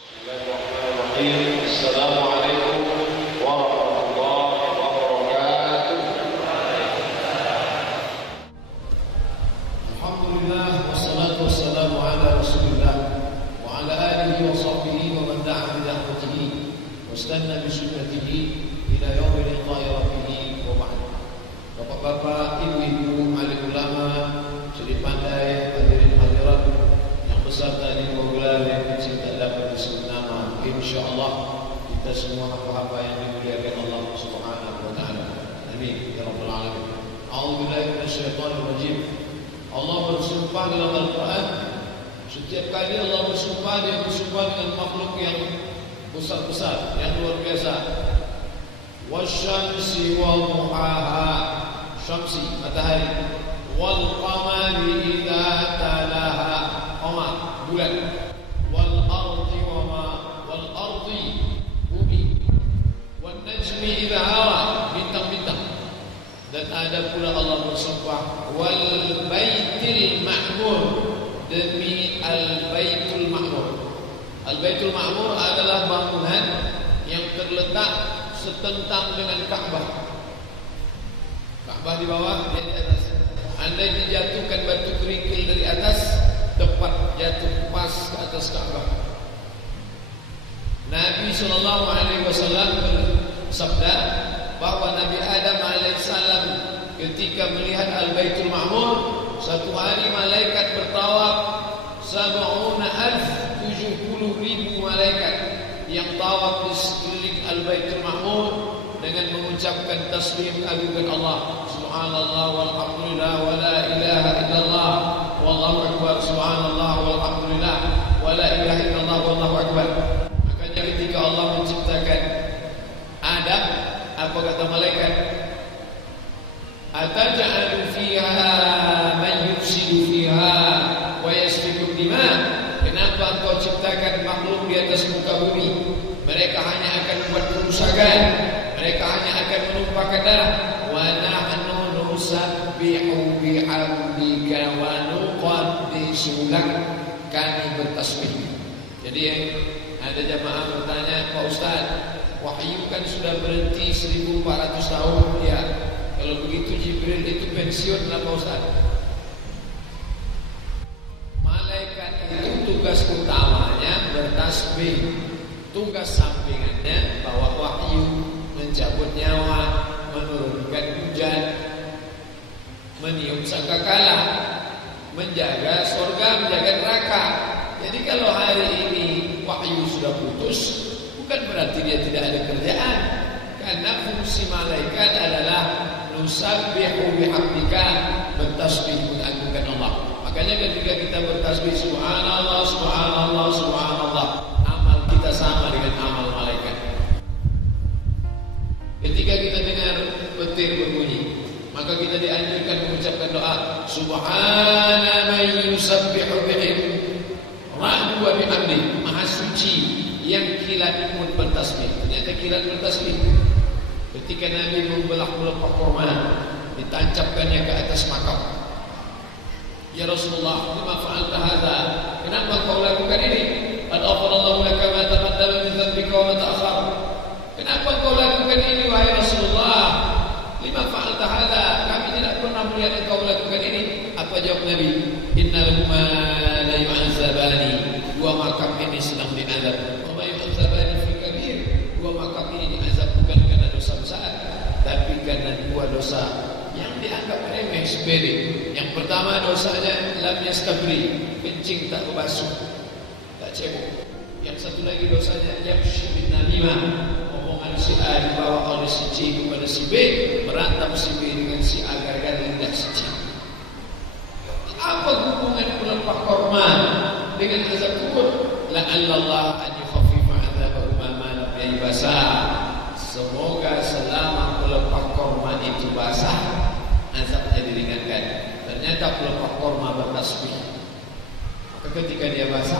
Bismillahirrahmanirrahim. Assalamualaikum warahmatullahi wabarakatuh. Alhamdulillah wassalatu wassalamu ala Rasulillah wa ala alihi wa sahbihi wa man da'a bi da'watihi wastanna bi sunnatihi ila yaumil liqa'i rabbih wa ba'd. Bapak-bapak, ibu-ibu, alim ulama, suri pandai, hadirin hadirat yang beserta di gelar yang cinta dapat disebut nama, insyaallah kita semua hamba-hamba yang dimuliakan Allah Subhanahu wa taala. Amin ya rabbal alamin. A'udzubillahi minasyaitonir rajim. Allah bersumpah dalam Al-Qur'an. Setiap kali Allah bersumpah, dia bersumpah dengan makhluk yang besar-besar, yang luar biasa. Wasyamsi wa duhaha, syamsi matahari, wal qamari idza talaha, qamar bulan, wal ardi wa ma, wal ardi bumi, wan najmi idza hawa, bintang-bintang. Dan ada pula Allah bersumpah wal baitil ma'mur, demi al baitul ma'mur. Al baitul ma'mur adalah bangunan yang terletak setentang dengan Ka'bah. Ka'bah di bawah, dia di atas. Andai dijatuhkan batu kerikil dari atas, tepat jatuh pas ke atas Ka'bah. Nabi SAW bersabda bahwa Nabi Adam AS ketika melihat Al-Baitul Ma'mur, satu hari malaikat bertawaf 70,000 malaikat yang tawaf di sekeliling Al-Baitul Ma'mur dengan mengucapkan tasbih mengagungkan Allah. Subhanallah walhamdulillah wa la ilaha illallah wallahu akbar. Subhanallah walhamdulillah wa la ilaha illallah wallahu akbar. Makanya ketika Allah menciptakan Adam, apa kata malaikat? Ataj'alu fiha man yufsidu fiha wa yasfiku dima. Kenapa engkau ciptakan makhluk di atas muka bumi? Mereka hanya akan membuat kerusakan, mereka hanya akan menumpahkan darah. Wa nahnu nusabbihu bihamdika wa nuqaddisu lak, kami bertasbih. Jadi ada jamaah bertanya, Pak Ustaz, wahyu kan sudah berhenti 1400 tahun ya. Kalau begitu Jibril itu pensiun lah Pak Ustaz. Malaikat itu tugas utamanya bertasbih, tugas sampingannya bawa wahyu, mencabut nyawa, menurunkan hujan, meniup sangkakala, menjaga surga, menjaga neraka. Jadi kalau hari ini wahyu sudah putus, bukan berarti dia tidak ada kerjaan. Karena fungsi malaikat adalah nusabbihu bihamdika, bertasbih mengagungkan Allah. Makanya ketika kita bertasbih subhanallah, subhanallah, subhanallah, amal kita sama dengan amal malaikat. Ketika kita dengar petir berbunyi, maka kita dianjurkan mengucapkan doa subhana man yusabbihu bihim ra'du wa bihamdi, maha suci yang kilat pun bertasbih. Ternyata kilat bertasbih. Ketika Nabi membelah pelepah kurma, ditancapkannya ke atas makam. Ya Rasulullah, lima fa'alta hadza? Kenapa kau lakukan ini? Qad ghafarallahu laka ma taqaddama min dhanbika wa ma ta'akhkhara. Kenapa kau lakukan ini wahai Rasulullah? Lima fa'alta hadza? Kami tidak pernah melihat engkau melakukan ini. Apa jawab Nabi? Innahuma la yu'adzabani. Dua makam ini sedang diazab. Wa ma yu'adzabani fi kabir. Dua makam ini diazab bukan karena dosa besar, tapi karena dua dosa yang dianggap remeh sepele. Yang pertama dosanya lam yastabri, kencing tak berbasuh, tak cebok. Yang satu lagi dosanya yafshi bin namimah, omongan si A dibawa oleh si C kepada si B, berantem si B dengan si A gara-gara lidah si C. Apa hubungan pelepah korma dengan azab kubur? La'allallah an yukhaffifa 'adzabahuma ma lam yabasa. Semoga selama pelepah korma itu basah, azabnya diringankan. Ternyata pelepah korma bertasbih. Maka ketika dia basah,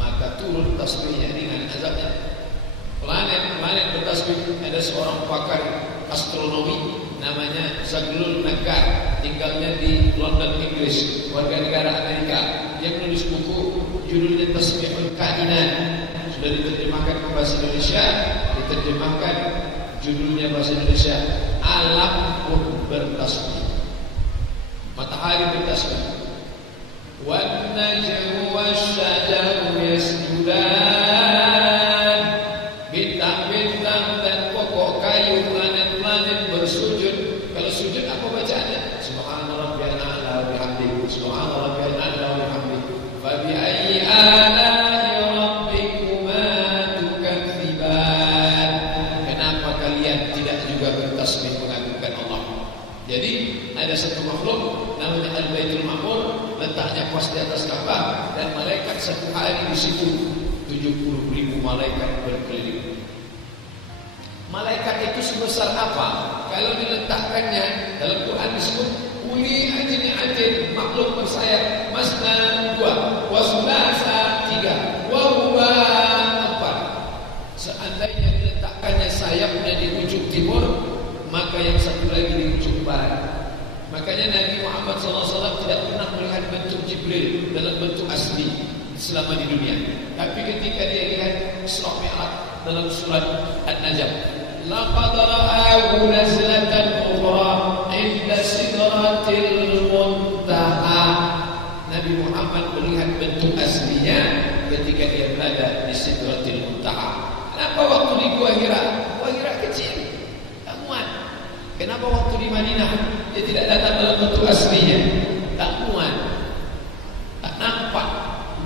maka turun tasbihnya ringan azabnya. Planet bertasbih. Ada seorang pakar astronomi namanya Zaglul Nagar, tinggalnya di London, Inggris, warga negara Amerika. Dia menulis buku judulnya Tasbihul Kainat. sudah diterjemahkan ke bahasa Indonesia, diterjemahkan judulnya bahasa Indonesia, alam pun bertasbih, matahari bertasbih. Wan najmu wasyajaru yasjudan, bintang-bintang dan pokok kayu, planet-planet bersujud. Kalau sujud apa bacaannya? Subhana rabbiyal a'la wa bihamdihi, subhana rabbiyal a'la wa bihamdihi, fa bi ayyi ala'i rabbikuma tukadziban. Kenapa kalian tidak juga bertasbih mengagungkan Allah? Jadi ada satu makhluk namanya Al-Baitul Ma'mur, letaknya pas di atas Ka'bah, dan malaikat satu hari di situ 70.000 malaikat berkeliling. Malaikat itu sebesar apa? Kalau diletakkannya dalam Quran disebut uli ajin, makhluk bersayap, masna 2, wasulasa 3, wahuwa 4. Seandainya diletakkannya sayapnya di ujung timur, maka yang satu lagi di ujung barat. Makanya Nabi Muhammad SAW tidak pernah melihat bentuk Jibril dalam bentuk asli selama di dunia. Tapi ketika dia lihat Isra Mi'raj dalam surat An-Najm, laqad ra'ahu nazlatan ukhra 'inda sidratil muntaha. Nabi Muhammad melihat bentuk aslinya ketika dia berada di Sidratil Muntaha. Kenapa waktu di Gua Hira? Gua Hira kecil, tak muat. Kenapa waktu di Madinah dia tidak datang dalam bentuk aslinya? Tak muat, tak nampak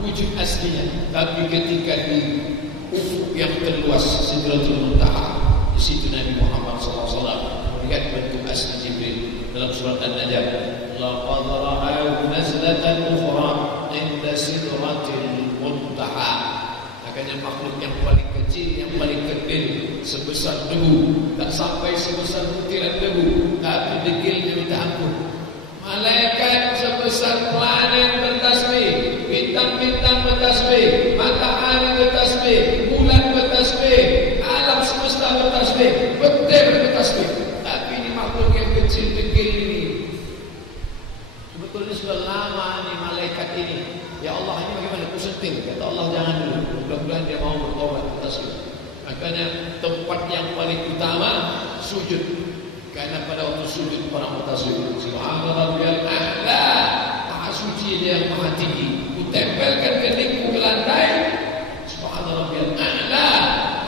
wujud aslinya. Tapi ketika di ufuk yang terluas Sidratul Muntaha, di situ Nabi Muhammad SAW melihat bentuk asli Jibril dalam surat An-Najm. Laqad ra'ahu nazlatan ukhra 'inda sidratil muntaha. Makanya makhluk yang paling kecil, yang paling kecil, sebesar debu, tak sampai sebesar butiran debu, tapi degilnya minta ampun. Malaikat sebesar planet bertasbih, bintang-bintang bertasbih, matahari bertasbih, bulan bertasbih, alam semesta bertasbih, petir bertasbih. Tapi ini makhluk yang kecil degil ini, sebetulnya sudah lama nih malaikat ini. Ya Allah, ini bagaimana? Kusentil. Kata Allah, jangan dulu. Mudah-mudahan dia mau bertobat bertasbih. Makanya tempat yang paling utama sujud. Karena pada waktu sujud orang bertasbih, Subhana rabbiyal a'la, Maha suci dia yang maha tinggi. Ku tempelkan keningku ke lantai, Subhana rabbiyal a'la,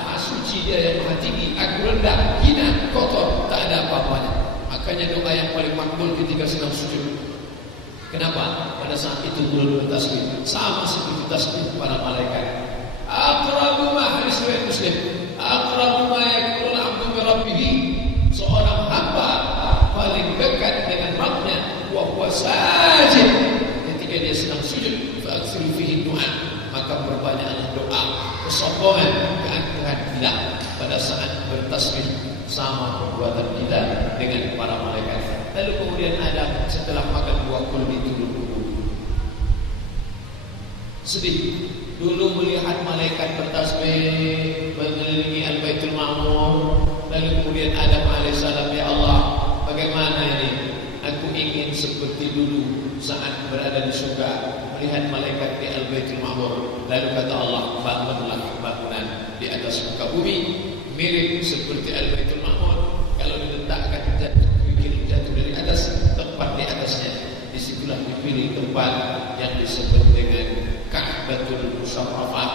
Maha suci dia yang maha tinggi. Aku rendah, hina, kotor, tak ada apa-apanya. Makanya doa yang paling makbul ketika sedang sujud. Kenapa? Pada saat itu belum bertasbih, sama seperti tasbih para malaikat. Aqrabu ma hadis riwayat Muslim, aqrabu ma yakunul 'abdu bi rabbih. Seorang hamba paling dekat dengan Rabbnya wa huwa sajid, ketika dia sedang sujud. Fa aksiru fihi du'a, maka perbanyaklah doa. Kesombongan, keangkuhan tidak pada saat bertasbih, sama perbuatan kita dengan para malaikat. Lalu kemudian ada setelah makan buah kulbi itu dulu sedih. Dulu melihat malaikat bertasbih mengelilingi Al-Baitul Ma'mur. Lalu kemudian Adam alaihissalam, ya Allah, bagaimana ini? Aku ingin seperti dulu saat berada di surga, melihat malaikat di Al-Baitul Ma'mur. Lalu kata Allah, bangunlah bangunan di atas muka bumi mirip seperti Al-Baitul Ma'mur. Kalau diletakkan jatuh dari atas, tempat di atasnya, disitulah dipilih tempat yang disebut dengan Ka'batul Musharrafah,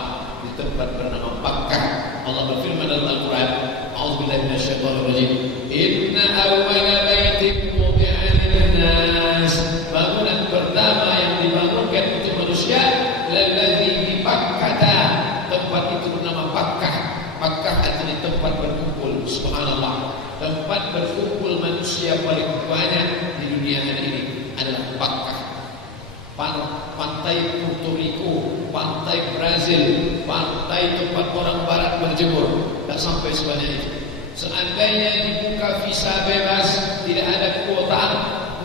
di tempat bernama Makkah. Allah berfirman dalam Al-Quran, A'udzubillahi minasyaitonir rajim, Inna awwala baitin wudi'a lin-nas, bangunan pertama yang dibangunkan untuk manusia, lalladzi bi Makkah, tempat itu bernama Makkah. Makkah artinya tempat berkumpul. Subhanallah, tempat berkumpul manusia paling banyak di dunia hari ini adalah Makkah. Pantai Puerto Rico, pantai Brazil, pantai tempat orang barat berjemur, tak sampai sebanyak itu. Seandainya dibuka visa bebas, tidak ada kuota,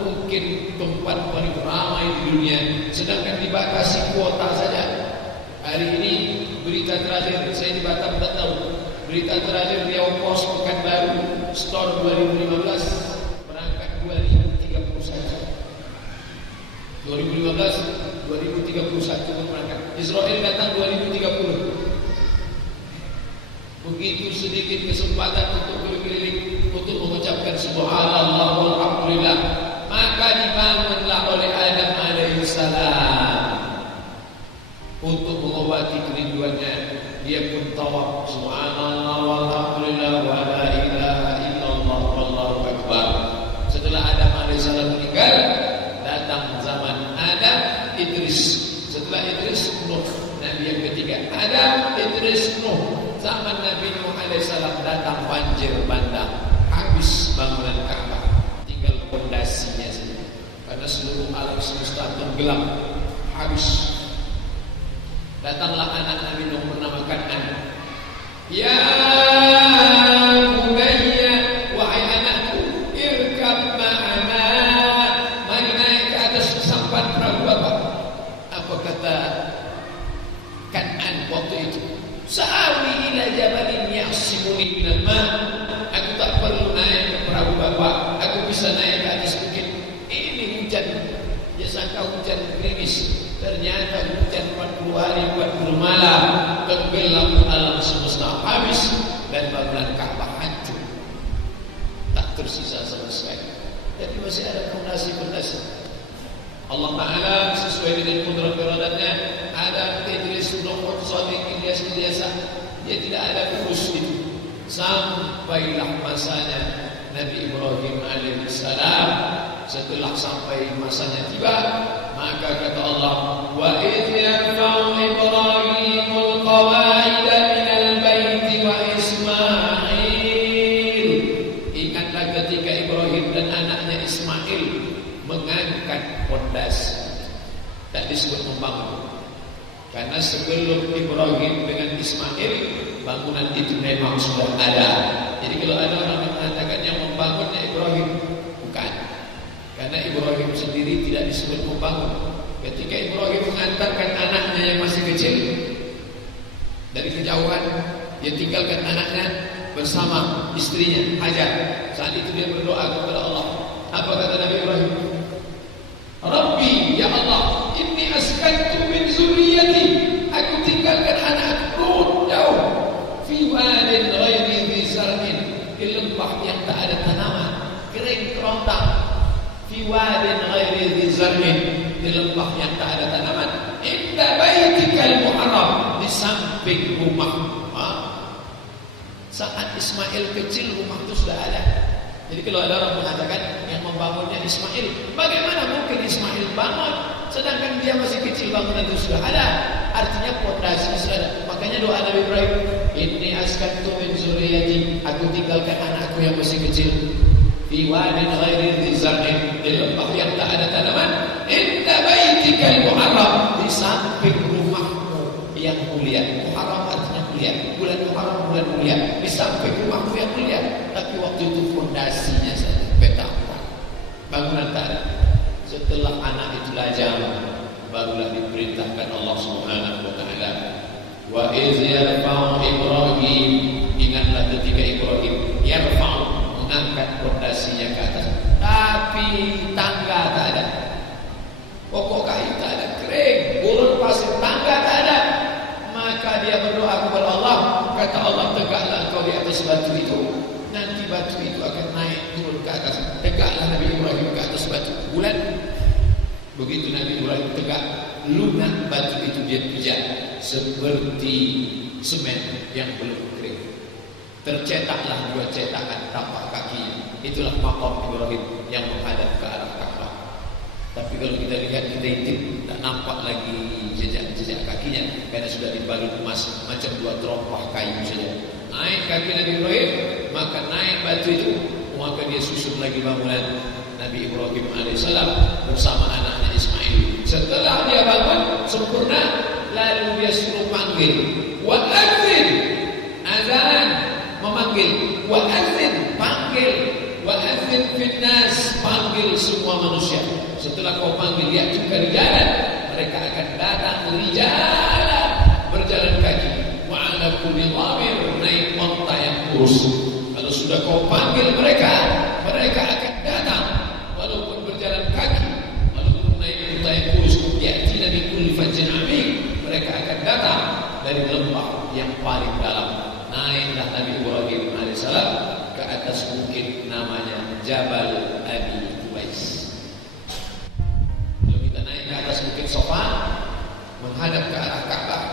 mungkin tempat paling ramai di dunia. Sedangkan dibatasi kuota saja. Hari ini berita terakhir, saya di Batam tak tahu. Berita terakhir Riau Pos Pekanbaru, store 2015, berangkat 2031 berangkat. Israel datang 2030. begitu sedikit kesempatan untuk berkeliling untuk mengucapkan subhanallah walhamdulillah, maka dibangunlah oleh Adam alaihissalam untuk mengobati kerinduannya. Dia pun tawaf subhanallah walhamdulillah wa la ilaha illallah wallahu akbar. Setelah Adam alaihissalam meninggal, datang zaman Adam, Idris. Setelah Idris, Nuh, Nabi yang ketiga. Adam, Idris, Nuh. Zaman Nabi Nuh alaihissalam datang banjir bandang, habis bangunan Ka'bah, tinggal fondasinya saja. Karena seluruh alam semesta tenggelam, habis. Datanglah anak Nabi Nuh bernama Kan'an. Ya bunayya, wahai anakku, irkab ma'ana, mari naik ke atas sampan perahu Bapa. Apa kata Kan'an waktu itu? Sa'awi ila jabalin ya'simuni minal ma'. Aku tak perlu naik ke perahu Bapa, aku bisa naik ke atas bukit. Ini hujan, dia sangka hujan gerimis, ternyata hujan 40 hari 40 malam, tenggelam alam semesta, habis, dan bangunan Ka'bah hancur, tak tersisa sama sekali. Jadi masih ada fondasi-fondasi. Allah Ta'ala sesuai dengan kudrat iradatnya, ada Idris, Nuh, Sadiq, Ilyas, Ilyasa, dia tidak ada urus itu. Sampailah masanya Nabi Ibrahim alaihissalam. Setelah sampai masanya tiba, maka kata Allah, wa idh yarfa'u Ibrahimul qawaida minal baiti wa Ismail. Ingatlah ketika Ibrahim dan anaknya Ismail mengangkat pondasi. Tak disebut membangun, karena sebelum Ibrahim dengan Ismail, bangunan itu memang sudah ada. Jadi kalau ada orang yang mengatakan yang membangunnya Ibrahim, bukan. Karena Ibrahim sendiri tidak disebut membangun. Ketika Ibrahim mengantarkan anaknya yang masih kecil dari kejauhan, dia tinggalkan anaknya bersama istrinya Hajar. Saat itu dia berdoa kepada Allah. Apa kata Nabi Ibrahim? Rabbi, ya Allah, inni askantu min zurriyati, aku tinggalkan anakku jauh, fi wadin ghairi dhi zar'in, di lembah yang tak ada tanaman, kering kerontang. Fi wadin ghairi dhi zar'in, di lembah yang tak ada tanaman. Inda baitikal muharram, di samping rumah. Saat Ismail kecil, rumah itu sudah ada. Jadi kalau ada orang mengatakan yang membangunnya Ismail, bagaimana mungkin Ismail bangun sedangkan dia masih kecil, bangunan itu sudah ada? Artinya fondasinya sudah ada. Makanya doa Nabi Ibrahim, inni askantu min zurriyati, aku tinggalkan anakku yang masih kecil, fi wadin ghairi dhi zar'in, di lembah yang tak ada tanaman, inda baitikal muharram, di samping rumahmu yang mulia. Muharram artinya mulia, bulan Muharram bulan mulia, di samping rumahmu yang mulia. Tapi waktu itu fondasinya saja petak, bangunan tak ada. Setelah anak itu lajang, barulah diperintahkan Allah Subhanahu wa taala, wa iz yarfa'u Ibrahim, ingatlah ketika Ibrahim yarfa'u, mengangkat fondasinya ke atas, tapi tangga tak ada, pokok kayu tak ada, kering, gurun pasir, tangga tak ada. Maka dia berdoa kepada Allah, kata Allah, tegaklah engkau di atas batu itu, nanti batu itu akan naik turun ke atas. Tegaklah Nabi Ibrahim ke atas batu, bulat. Begitu Nabi Ibrahim tegak, lunak batu itu dia pijak seperti semen yang belum kering. Tercetaklah dua cetakan tapak kakinya. Itulah maqam Ibrahim yang menghadap ke arah Ka'bah. Tapi kalau kita lihat, kita intip, tak nampak lagi jejak-jejak kakinya, karena sudah dibalut emas macam dua terompah kayu saja. Naik kaki Nabi Ibrahim, maka naik batu itu, maka dia susun lagi bangunan Nabi Ibrahim alaihissalam bersama anaknya Ismail. Setelah dia bangun sempurna, lalu dia suruh panggil, wa'adzin, azan, memanggil, wa'adzin, panggil, wa'adzin finnas, panggil semua manusia. Setelah kau panggil, ya juga di jalan, mereka akan datang berjalan, berjalan kaki. Wa'ala kulli dhamir, naik onta yang kurus. Kalau sudah kau panggil mereka, mereka akan datang, walaupun berjalan kaki, walaupun naik onta yang kurus. Ya'ti nabi kulli fajjin amik, mereka akan datang dari lembah yang paling dalam. Naiklah atas bukit namanya Jabal Abi Qubais. Kalau kita naik ke atas bukit Safa, menghadap ke arah Ka'bah,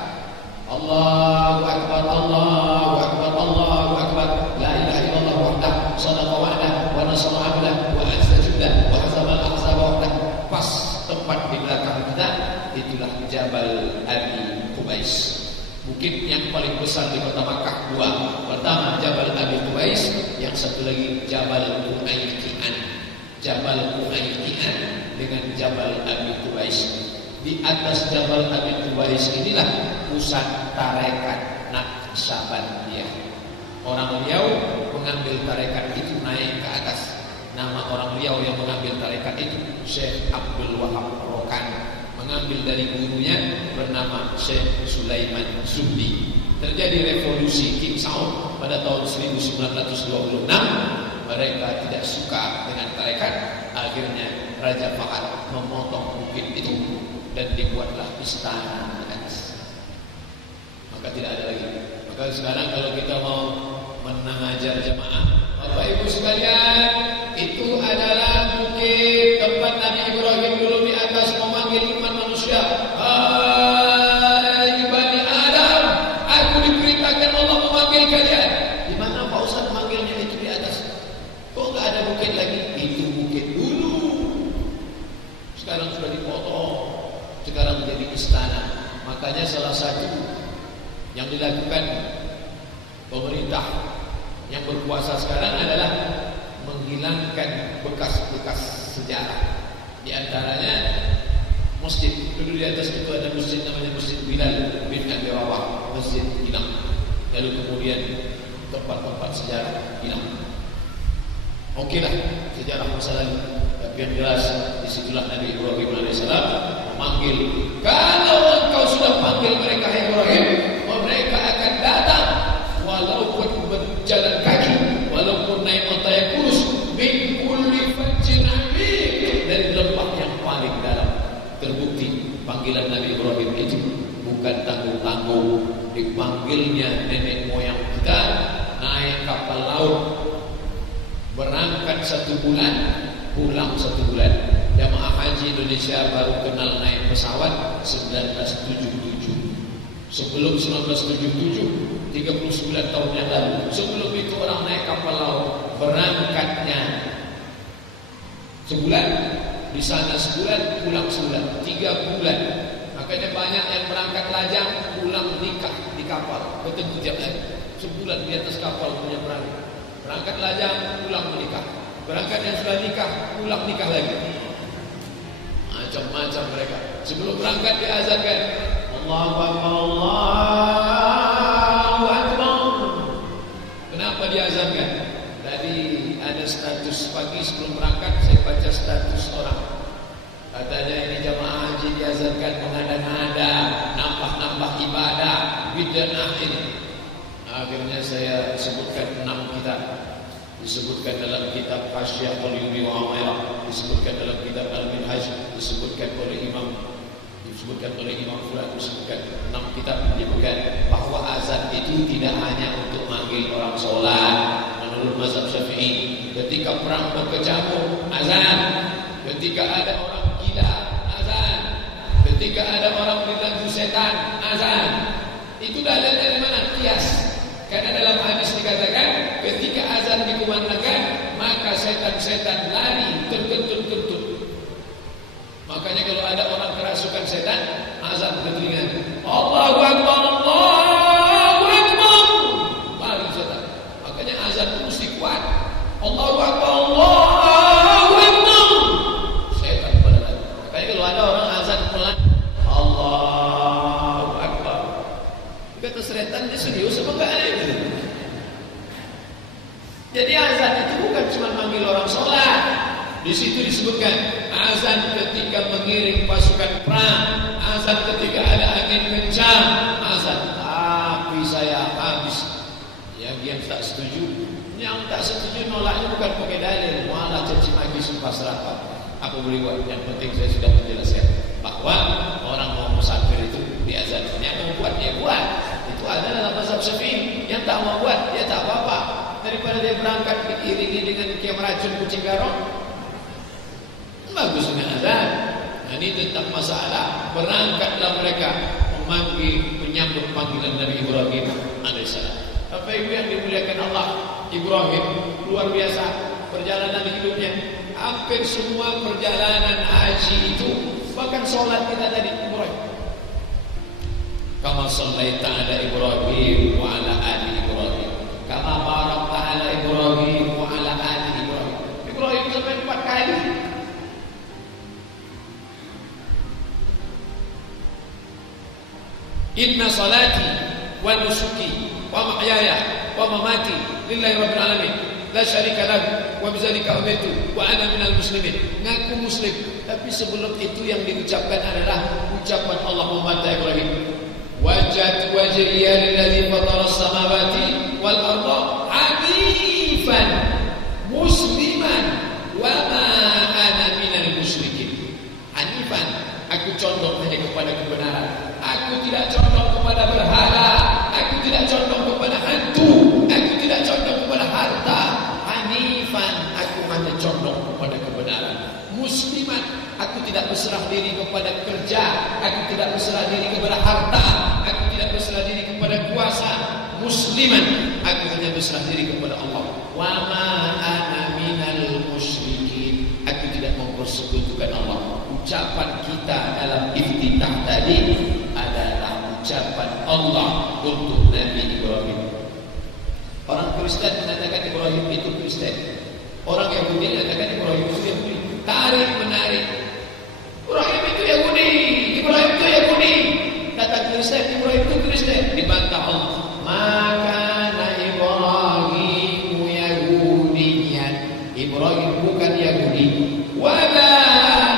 Allahu Akbar, Allahu Akbar, Allahu Akbar, la ilaha illallah wahdahu, shadaqa wa'dahu, wa nasara 'abdahu, wa azza jundahu, wa hazama al-ahzaba wahdahu. Pas tempat di belakang kita, itulah Jabal Abi Qubais. Bukit yang paling besar di kota Makkah dua. Pertama Jabal Abi Qubais, yang satu lagi Jabal Quraiqian. Jabal Quraiqian dengan Jabal Abi Qubais. Di atas Jabal Abi Qubais inilah pusat tarekat Naqsabandiyah. Orang Riau mengambil tarekat itu naik ke atas. Nama orang Riau yang mengambil tarekat itu Syekh Abdul Wahab Rokan, mengambil dari gurunya bernama Syekh Sulaiman Zuhdi. Terjadi revolusi King Saud pada tahun 1926. Mereka tidak suka dengan tarekat. Akhirnya Raja Fahad memotong bukit itu dan dibuatlah istana di atas. Maka tidak ada lagi. Maka sekarang kalau kita mau mengajar jemaah, Bapak Ibu sekalian, itu adalah bukit tempat Nabi Ibrahim dulu di atas memanggil iman manusia. Hai Bani Adam, aku diperintahkan Allah memanggil kalian. Di mana Pak Ustaz manggilnya itu di atas? Kok nggak ada bukit lagi? Itu bukit dulu. Sekarang sudah dipotong. Sekarang menjadi istana. Makanya salah satu yang dilakukan pemerintah yang berkuasa sekarang adalah menghilangkan bekas-bekas sejarah. Di antaranya masjid. Dulu di atas itu ada masjid namanya Masjid Bilal bin Abi Rawah, masjid hilang. Lalu kemudian tempat-tempat sejarah hilang. Okelah, sejarah masa lalu. Tapi yang jelas disitulah Nabi Ibrahim alaihissalam memanggil. Kalau engkau sudah panggil mereka, hai Ibrahim, mereka akan datang walaupun berjalan kaki, walaupun naik onta yang kurus, min kulli fajjin amiq, dari lembah yang paling dalam. Terbukti panggilan Nabi Ibrahim itu bukan tanggung-tanggung. Dipanggilnya nenek moyang kita naik kapal laut, berangkat 1 bulan, pulang 1 bulan. Jamaah haji Indonesia baru kenal naik pesawat 1977. Sebelum 1977, 39 tahun yang lalu, sebelum itu orang naik kapal laut, berangkatnya sebulan, di sana sebulan, pulang sebulan, 3 bulan. Makanya banyak yang berangkat lajang, pulang nikah di kapal, bertemu tiap hari. Sebulan di atas kapal punya berangkat lajang, pulang menikah. Berangkat yang sudah nikah, pulang nikah lagi. Macam-macam mereka. Sebelum berangkat diazankan, Allahu Akbar, Allahu Akbar. Kenapa diazankan? Tadi ada status pagi sebelum berangkat, saya baca status orang. Katanya ini jamaah haji diazankan mengada-ngada, nambah-nambah ibadah, bid'ah ini. Akhirnya saya sebutkan 6 kitab. Disebutkan dalam kitab Hasyiah Qalyubi wa Amirah, disebutkan dalam kitab Al-Minhaj, disebutkan oleh Imam Fulan, disebutkan 6 kitab menyebutkan bahwa azan itu tidak hanya untuk manggil orang sholat. Menurut mazhab Syafi'i, ketika perang berkecamuk, azan. Ketika ada orang gila, azan. Ketika ada orang diganggu setan, azan. Itu dalilnya dari mana? Qiyas. Karena dalam hadis dikatakan ketika azan dikumandangkan, maka setan-setan lari terkentut-kentut. Makanya kalau ada orang kerasukan setan, azan ke telinga, Allahu Akbar, Allahu Akbar, lari setan. Makanya azan itu mesti kuat. Allahu Akbar, Allahu Akbar, setan pada lari. Makanya kalau ada orang azan pelan, Allahu Akbar, kata setan dia serius apa enggak itu? Jadi azan itu bukan cuma manggil orang sholat. Di situ disebutkan azan ketika mengiring pasukan perang, azan ketika ada angin kencang, azan. Tapi saya habis. Yang tak setuju, yang tak setuju nolaknya bukan pakai dalil, malah caci maki sumpah serapah. Apa boleh buat? Yang penting saya sudah menjelaskan bahwa orang mau musafir itu diazan. Yang mau buat dia buat. Itu ada dalam mazhab Syafi'i. Yang tak mau buat dia tak apa-apa. Daripada kalau dia berangkat diiringi dengan kiam racun kucing garong, bagus dengan azan. Nah, ini tentang masalah berangkatlah mereka menyambut panggilan Nabi Ibrahim alaihissalam. Bapak Ibu yang dimuliakan Allah, Ibrahim luar biasa perjalanan hidupnya. Hampir semua perjalanan haji itu, bahkan sholat kita tadi Ibrahim. Kama shallaita ala Ibrahim wa ala ali Ibrahim, kama barakta ala Ibrahim wa ala ali Ibrahim. Ibrahim sampai 4 kali. Inna salati wa nusuki wa mahyaya wa mamati lillahi rabbil alamin la syarika lahu wa bidzalika umirtu wa ana minal muslimin. Ngaku muslim, tapi sebelum itu yang diucapkan adalah ucapan Allahumma ta Ibrahim wajhat wajhiya lilladzi fatara as-samawati wal arda hanifan musliman wa ma ana minal musyrikin. Hanifan, aku condong hanya kepada kebenaran. Aku tidak condong kepada berhala, aku tidak condong kepada hantu, aku tidak condong kepada harta. Hanifan, aku hanya condong kepada kebenaran. Musliman, aku tidak berserah diri kepada kerja, aku tidak berserah diri kepada harta, aku tidak berserah diri kepada kuasa. Musliman, aku hanya berserah diri kepada Allah. Wa ma ana minal musyrikin, aku tidak mempersekutukan Allah. Ucapan kita dalam iftitah tadi adalah ucapan Allah untuk Nabi Ibrahim. Orang Kristen mengatakan Ibrahim itu Kristen, orang Yahudi mengatakan Ibrahim itu Yahudi. Tarik menarik, Ibrahim itu Yahudi, Ibrahim itu Yahudi. Kata Kristen, Ibrahim itu Kristen. Dibantah Allah, maka Ibrahim Yahudiyan, Ibrahim bukan Yahudi. Wala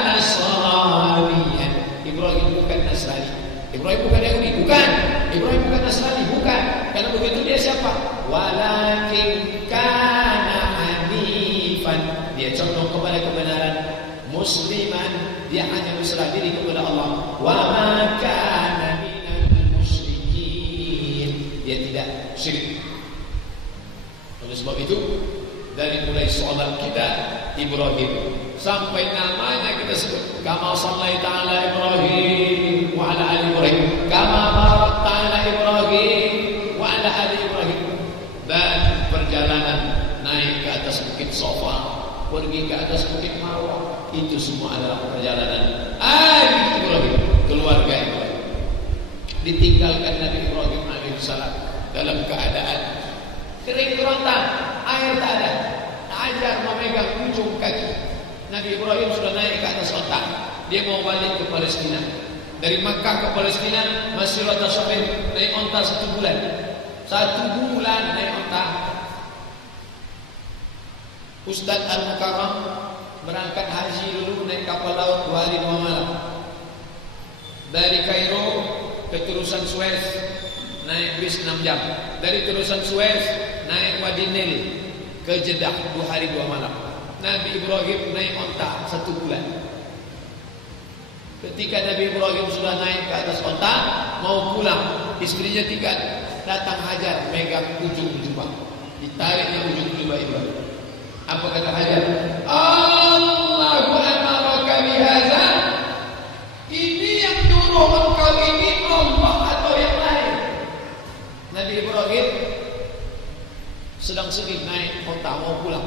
Nasraniyan, Ibrahim bukan Nasrani. Ibrahim bukan Yahudi, bukan. Ibrahim bukan Nasrani, bukan. Karena begitu dia siapa? Walakin kana hanifan, dia condong kepada kebenaran. Musliman, dia hanya berserah diri kepada Allah. Wa ma kana minal musyrikin, dia tidak syirik. Oleh sebab itu, dari mulai sholat kita Ibrahim sampai namanya kita sebut kama shallaita ala Ibrahim wa ala ali Ibrahim, kama barakta ala Ibrahim wa ala ali Ibrahim. Dan perjalanan naik ke atas bukit Safa, pergi ke atas bukit Marwah, itu semua adalah perjalanan Ali Ibrahim, keluarga Ibrahim. Ditinggalkan Nabi Ibrahim alaihissalam dalam keadaan kering kerontang, air tak ada. Hajar memegang ujung kaki. Nabi Ibrahim sudah naik ke atas onta. Dia mau balik ke Palestina. Dari Makkah ke Palestina masih rata sampai naik onta 1 bulan. 1 bulan naik onta. Ustaz Al-Mukarram berangkat haji dulu naik kapal laut 2 hari 2 malam. Dari Kairo ke terusan Suez naik bis 6 jam. Dari terusan Suez naik Wadi Nil ke Jeddah 2 hari 2 malam. Nabi Ibrahim naik onta 1 bulan. Ketika Nabi Ibrahim sudah naik ke atas onta mau pulang, istrinya tinggal. Datang Hajar megang ujung jubah, ditariknya ujung jubah Ibrahim. Apa kata Hajar? Allahu amaraka bihadza, ini yang nyuruh engkau ini Allah atau yang lain? Nabi Ibrahim sedang sedih naik onta mau pulang.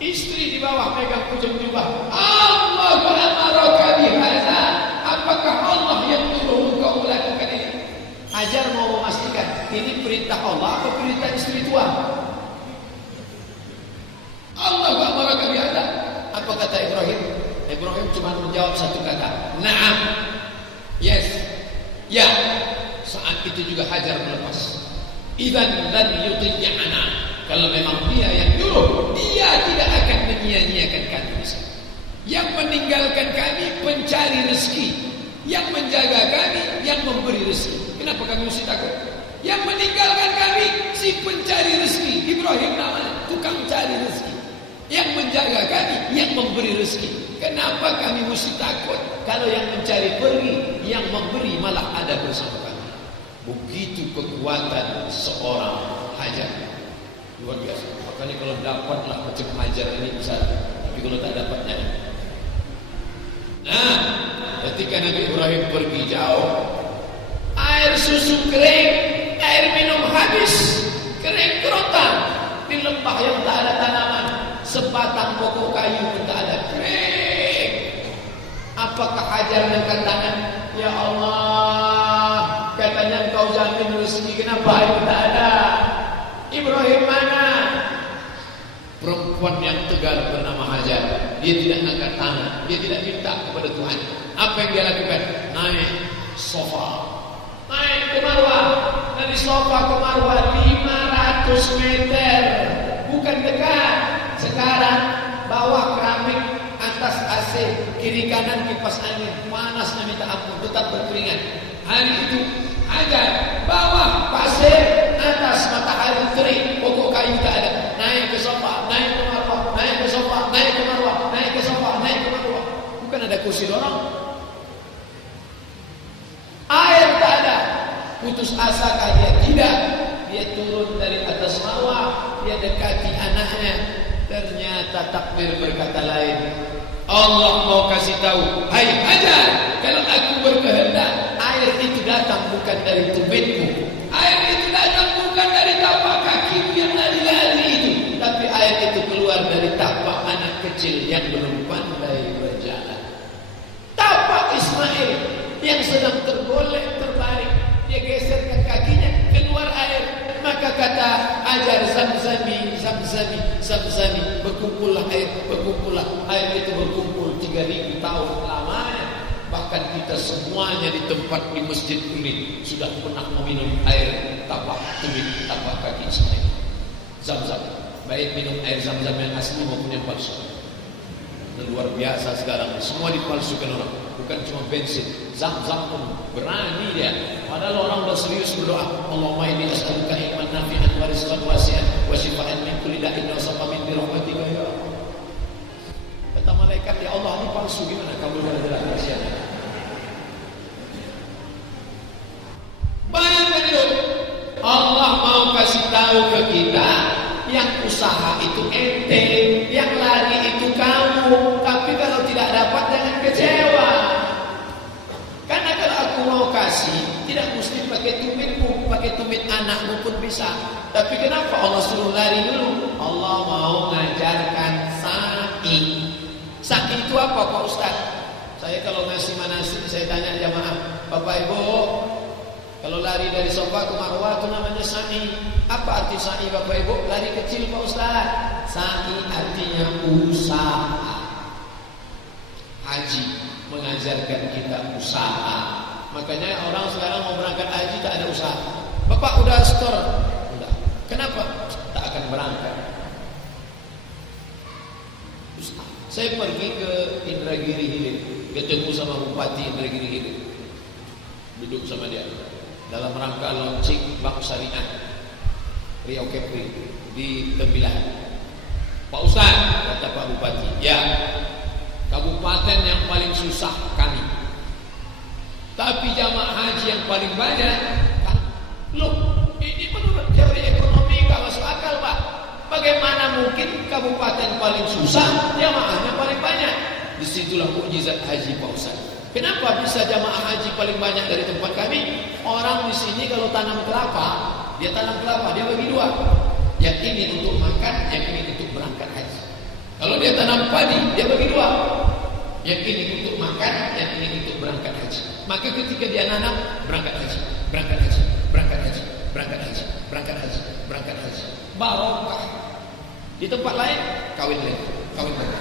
Istri di bawah pegang ujung jubah. Allahu amaraka bihadza, apakah Allah yang nyuruh engkau melakukan ini? Hajar mau memastikan ini perintah Allah atau perintah istri tua. Allahu amaraka bihadza. Apa kata Ibrahim? Ibrahim cuma menjawab satu kata, na'am, yes, ya. Saat itu juga Hajar melepas. Idzan lan yuti'ana. Kalau memang dia yang nyuruh, dia tidak akan menyia-nyiakan kami. Yang meninggalkan kami pencari rezeki, yang menjaga kami, yang memberi rezeki. Kenapa kami mesti takut? Yang meninggalkan kami si pencari rezeki. Ibrahim namanya tukang cari rezeki. Yang menjaga kami, yang memberi rezeki. Kenapa kami mesti takut? Kalau yang mencari pergi, yang memberi malah ada bersama kami. Begitu kekuatan seorang Hajar. Luar biasa. Makanya kalau dapatlah macam Hajar ini bisa. Tapi kalau tak dapatnya. Nah, ketika Nabi Ibrahim pergi jauh, air susu kering, air minum habis, kering kerontang di lembah yang tak ada tanaman, sebatang pokok kayu pun tak ada, kering. Apakah Hajar mengangkat tangan? Ya Allah, katanya engkau jamin rezeki, kenapa air tak ada? Ibrahim mana? Perempuan yang tegar bernama Hajar. Dia tidak angkat tangan, dia tidak minta kepada Tuhan. Apa yang dia lakukan? Naik sofa, naik ke Marwah. Dari sofa ke Marwah 500 meter, bukan dekat. Sekarang bawah keramik, atas AC, kiri kanan kipas angin, panasnya minta ampun, tetap berkeringat. Hari itu Hajar, bawah pasir, atas matahari terik, pokok kayu tak ada. Naik ke sofa, naik ke Marwah, naik ke sofa, naik ke Marwah, naik ke sofa, naik ke Marwah. Bukan ada kursi dorong. Air tak ada. Putus asa kah dia? Tidak. Dia turun dari atas Marwah, dia dekati anaknya. Ternyata takbir berkata lain. Allah mau kasih tahu, hai Hajar, kalau aku berkehendak, air itu datang bukan dari tumitmu, air itu datang bukan dari tapak kakimu yang lari-lari itu, tapi air itu keluar dari tapak anak kecil yang belum pandai berjalan. Tapak Ismail yang sedang tergolek terbaring, dia geserkan kakinya, keluar air. Maka kata Hajar, Zamzami, Zamzami, Zamzami, berkumpullah air, berkumpullah air itu berkumpul 3000 tahun lamanya. Bahkan kita semuanya di tempat di masjid ini sudah pernah meminum air tapak tumit, tapak kaki Ismail. Zam-zam, baik minum air Zam-zam yang asli maupun yang palsu. Luar biasa sekarang, semua dipalsukan orang. Bukan cuma bensin, Zam-zam pun berani dia. Padahal orang sudah serius berdoa, Allahumma inni as'aluka ilman nafi'an wa rizqan wasi'an wa shifaan min kulli da'in wa safamin bi rahmatika ya Allah. Kata malaikat, ya Allah, ini palsu, gimana kamu jelas rahasianya? Bayangkan itu, Allah mau kasih tahu ke kita, yang usaha itu ente, yang lari itu kamu. Tapi kalau tidak dapat, jangan kecewa. Karena kalau aku mau kasih, tidak mesti pakai tumitmu, pakai tumit anakmu pun bisa. Tapi kenapa Allah suruh lari dulu? Allah mau mengajarkan sa'i. Sa'i itu apa Pak Ustaz? Saya kalau ngasih manasik, saya tanya jamaah, Bapak Ibu, kalau lari dari sofa ke Marwah itu namanya sa'i. Apa arti sa'i Bapak Ibu? Lari kecil Pak Ustaz. Sa'i artinya usaha. Haji mengajarkan kita usaha. Makanya orang sekarang mau berangkat haji tak ada usaha. Bapak udah store? Udah. Kenapa? Tak akan berangkat. Usaha. Saya pergi ke Indragiri Hilir, ketemu sama Bupati Indragiri Hilir, duduk sama dia dalam rangka launching Bank Syariah Riau Kepri di Tembilahan. Pak Ustaz, kata Pak Bupati, ya, kabupaten yang paling susah kami, tapi jamaah haji yang paling banyak kan? Loh, ini menurut teori ekonomi gak masuk akal Pak. Bagaimana mungkin kabupaten paling susah jamaahnya paling banyak? Disitulah mukjizat haji Pak Ustaz. Kenapa bisa jamaah haji paling banyak dari tempat kami? Orang di sini kalau tanam kelapa, dia tanam kelapa, dia bagi dua. Yang ini untuk makan, yang ini untuk berangkat haji. Kalau dia tanam padi, dia bagi dua. Yang ini untuk makan, yang ini untuk berangkat haji. Maka ketika dia nanam, berangkat haji, berangkat haji, berangkat haji, berangkat haji, berangkat haji, berangkat haji. Barokah. Di tempat lain, kawin lagi, kawin lagi.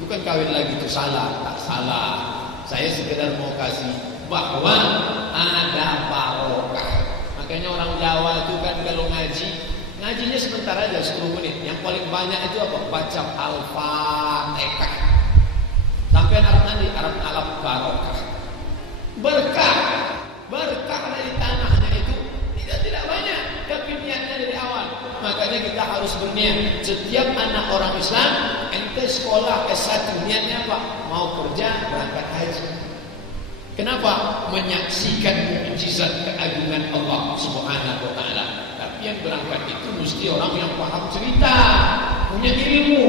Bukan kawin lagi itu salah, tak salah. Saya sekedar mau kasih bahwa ada barokah. Makanya orang Jawa itu kan kalau ngaji, ngajinya sebentar aja 10 menit. Yang paling banyak itu apa? Baca Al-Fatihah. Sampai Arab nanti, Arab alam barokah. Berkah, berkah dari tanahnya itu tidak banyak, tapi niatnya dari awal. Makanya kita harus berniat. Setiap anak orang Islam, ente sekolah S1, niatnya apa? Mau kerja, berangkat haji. Kenapa? Menyaksikan mukjizat keagungan Allah Subhanahu wa taala. Tapi yang berangkat itu mesti orang yang paham cerita, punya ilmu.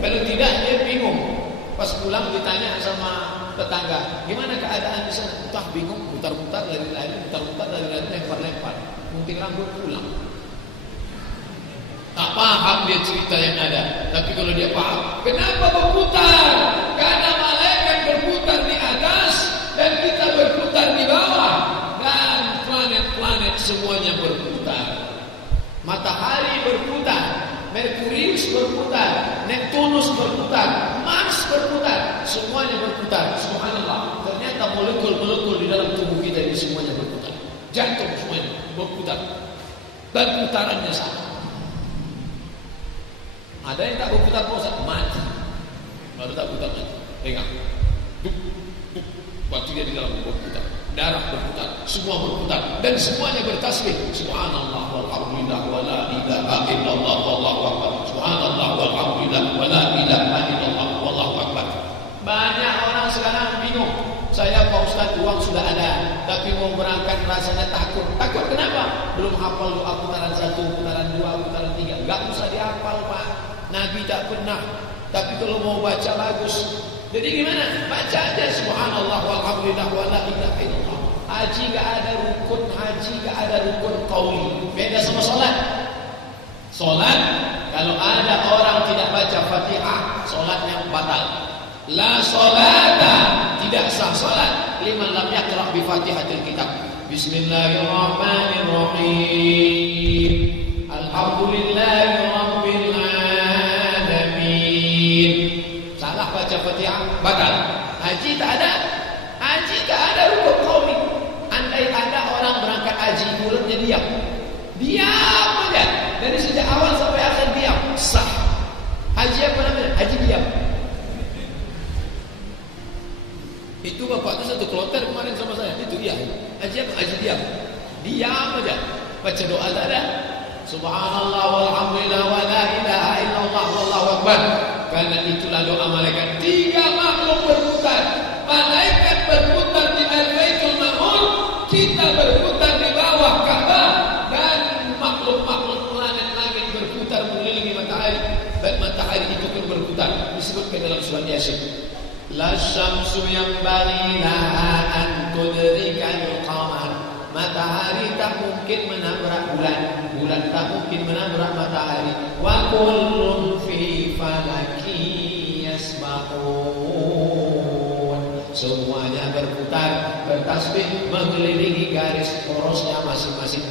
Kalau tidak dia bingung. Pas pulang ditanya sama tetangga, gimana keadaan di sana? Entah, bingung, mutar-mutar, lari-lari, mutar-mutar, lari-lari, lempar-lempar. Mungkin rambut pulang. Tak paham dia cerita yang ada. Tapi kalau dia paham, kenapa berputar? Karena malaikat berputar di atas dan kita berputar di bawah. Dan planet-planet semuanya berputar. Matahari berputar, Merkurius berputar, Neptunus berputar, Mars berputar, semuanya berputar. Subhanallah. Ternyata molekul-molekul di dalam tubuh kita ini semuanya berputar. Jantung semuanya berputar. Dan putarannya sama. Ada yang tak berputar Ustaz, mati. Baru tak berputar mati. Pegang. Waktu dia di dalam berputar. Darah berputar, semua berputar dan semuanya bertasbih. Subhanallah walhamdulillah wa la ilaha illallah wallahu akbar. Subhanallah walhamdulillah wa la ilaha illallah wallahu akbar. Banyak orang sekarang bingung. Saya Pak Ustaz, uang sudah ada, tapi mau berangkat rasanya takut. Takut kenapa? Belum hafal doa putaran 1, putaran 2, putaran 3. Enggak usah dihafal, Pak. Nabi tak pernah. Tapi kalau mau baca bagus. Jadi gimana? Baca aja subhanallah walhamdulillah wa la ilaha illallah. Haji enggak ada rukun haji, enggak ada rukun qauli. Beda sama salat. Salat kalau ada orang tidak baca Fatihah, salatnya batal. La salata, tidak sah salat liman lam yaqra bi Fatihatil kitab. Bismillahirrahmanirrahim. Alhamdulillahi rabbil alamin. Salah baca Fatihah batal. Haji tak ada. Haji tak ada rukun qauli. Andai ada orang berangkat haji mulutnya diam. Diam aja. Dari sejak awal sampai akhir diam. Sah. Haji apa namanya? Haji diam. Itu bapak itu satu kloter kemarin sama saya. Itu dia. Haji apa? Haji diam. Diam aja. Baca doa tak ada. Subhanallah walhamdulillah wa la ilaha illallah wallahu akbar. Karena itulah doa malaikat. 3 makhluk berputar. Malaikat berputar di Al-Baitul Ma'mur. Kita berputar di bawah Ka'bah. Dan makhluk-makhluk planet langit berputar mengelilingi matahari. Dan matahari itu pun berputar. Disebutkan dalam surat Yasin. La syamsu yanbaghi laha an tudrikal qamar. Matahari tak mungkin menabrak bulan, bulan tak mungkin menabrak matahari. Wa kullun fi falaki yasbahun. Semuanya berputar, bertasbih mengelilingi garis porosnya masing-masing.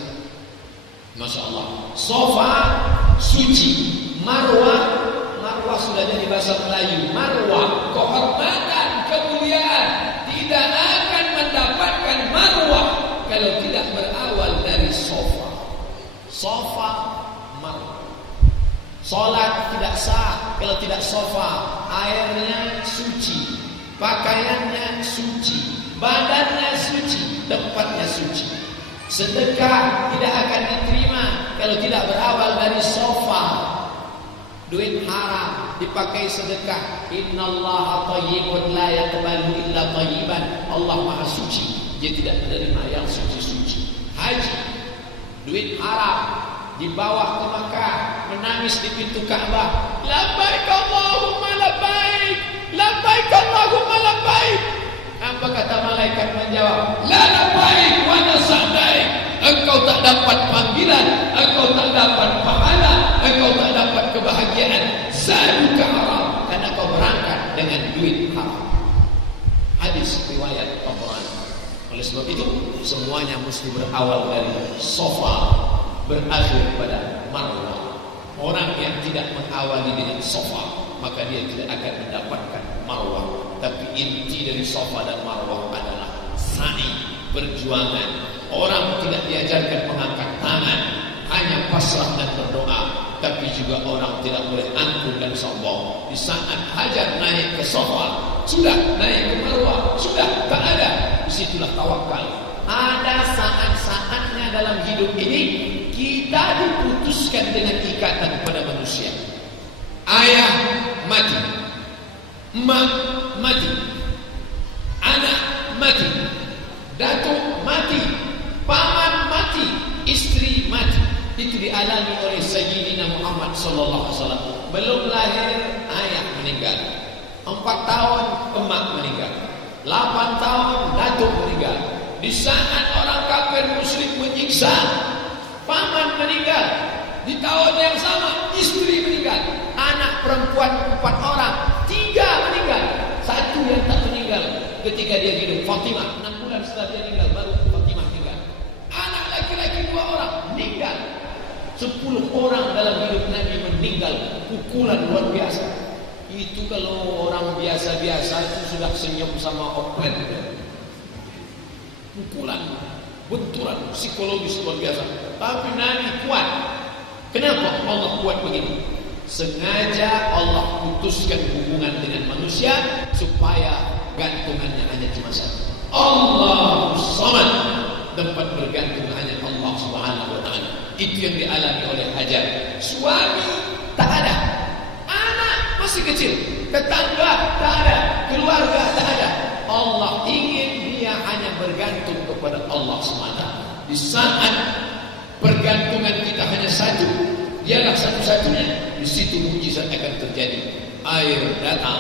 Masya Allah. Sofa suci, Marwah sudah jadi bahasa Melayu. Marwah, kehormatan, kemuliaan. Tidak akan mendapatkan marwah kalau tidak berawal dari sofa. Sofa, marwah. Salat tidak sah kalau tidak sofa. Airnya suci, pakaiannya suci, badannya suci, tempatnya suci. Sedekah tidak akan diterima kalau tidak berawal dari sofa. Duit haram dipakai sedekah. Innallaha thayyibun la yaqbalu illa thayyiban. Allah Maha suci, Dia tidak menerima yang suci-suci. Haji, duit haram, dibawa ke Makkah, menangis di pintu Ka'bah. Labbaik Allahumma labbaik, labbaik Allahumma labbaik. Apa kata malaikat menjawab? La labbaik wa la sa'daik. Engkau tak dapat panggilan, engkau tak dapat pahala, engkau tak dapat kebahagiaan. Zaduka haram, karena kau berangkat dengan duit haram. Hadis riwayat Tabrani. Oleh sebab itu semuanya mesti berawal dari sofa, berakhir pada marwah. Orang yang tidak mengawali dengan sofa, maka dia tidak akan mendapatkan marwah. Tapi inti dari sofa dan marwah adalah sa'i, perjuangan. Orang tidak diajarkan mengangkat tangan, hanya pasrah dan berdoa. Tapi juga orang tidak boleh angkuh dan sombong. Di saat Hajar naik ke sofa, sudah naik ke marwah, sudah tak ada. Disitulah tawakal. Ada saat-saatnya dalam hidup ini kita diputuskan dengan ikatan pada manusia. Ayah mati, emak mati, anak mati, datuk mati, paman mati, istri mati. Di Itu dialami oleh Sayyidina Muhammad sallallahu alaihi wasallam. Belum lahir ayah meninggal. 4 tahun emak meninggal. 8 tahun datuk meninggal. Di saat orang kafir musyrik menyiksa, paman meninggal. Di tahun yang sama istri meninggal. Anak perempuan 4 orang, 3 meninggal. 1 yang tak meninggal ketika dia hidup, Fatimah. 6 bulan setelah dia meninggal baru Fatimah meninggal. Anak laki-laki 2 orang meninggal. 10 orang dalam hidup Nabi meninggal. Pukulan luar biasa. Itu kalau orang biasa-biasa itu sudah senyum sama oplet. Pukulan, benturan psikologis luar biasa. Tapi Nabi kuat. Kenapa Allah kuat begini? Sengaja Allah putuskan hubungan dengan manusia supaya gantungannya hanya cuma satu. Allahus Samad. Tempat bergantung hanya Allah Subhanahu wa taala. Itu yang dialami oleh Hajar. Suami tak ada, anak masih kecil, tetangga tak ada, keluarga tak ada. Allah ingin dia hanya bergantung kepada Allah semata. Di saat pergantungan kita hanya satu, dialah satu-satunya, di situ mukjizat akan terjadi. Air datang,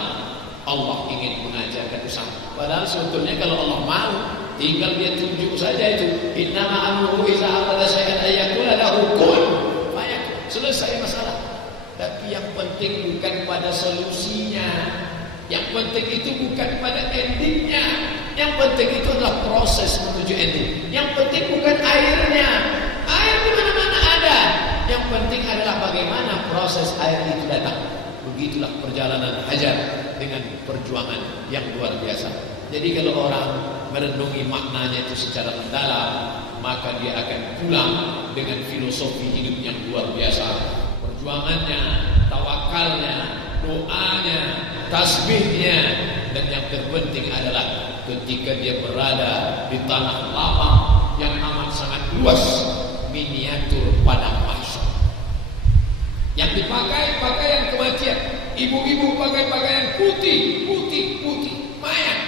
Allah ingin mengajarkan usaha. Padahal sebetulnya kalau Allah mau, tinggal dia tunjuk saja itu. Innama amruhu idza arada syai'an an yaqula lahu kun fayakun. Selesai masalah. Tapi yang penting bukan pada solusinya. Yang penting itu bukan pada endingnya. Yang penting itu adalah proses menuju ending. Yang penting bukan airnya. Air di mana-mana ada. Yang penting adalah bagaimana proses air itu datang. Begitulah perjalanan Hajar dengan perjuangan yang luar biasa. Jadi kalau orang merenungi maknanya itu secara mendalam, maka dia akan pulang dengan filosofi hidup yang luar biasa. Perjuangannya, tawakalnya, doanya, tasbihnya, dan yang terpenting adalah ketika dia berada di tanah lapang yang amat sangat luas, miniatur padang mahsyar. Yang dipakai pakaian kematian. Ibu-ibu pakai pakaian putih, mayat.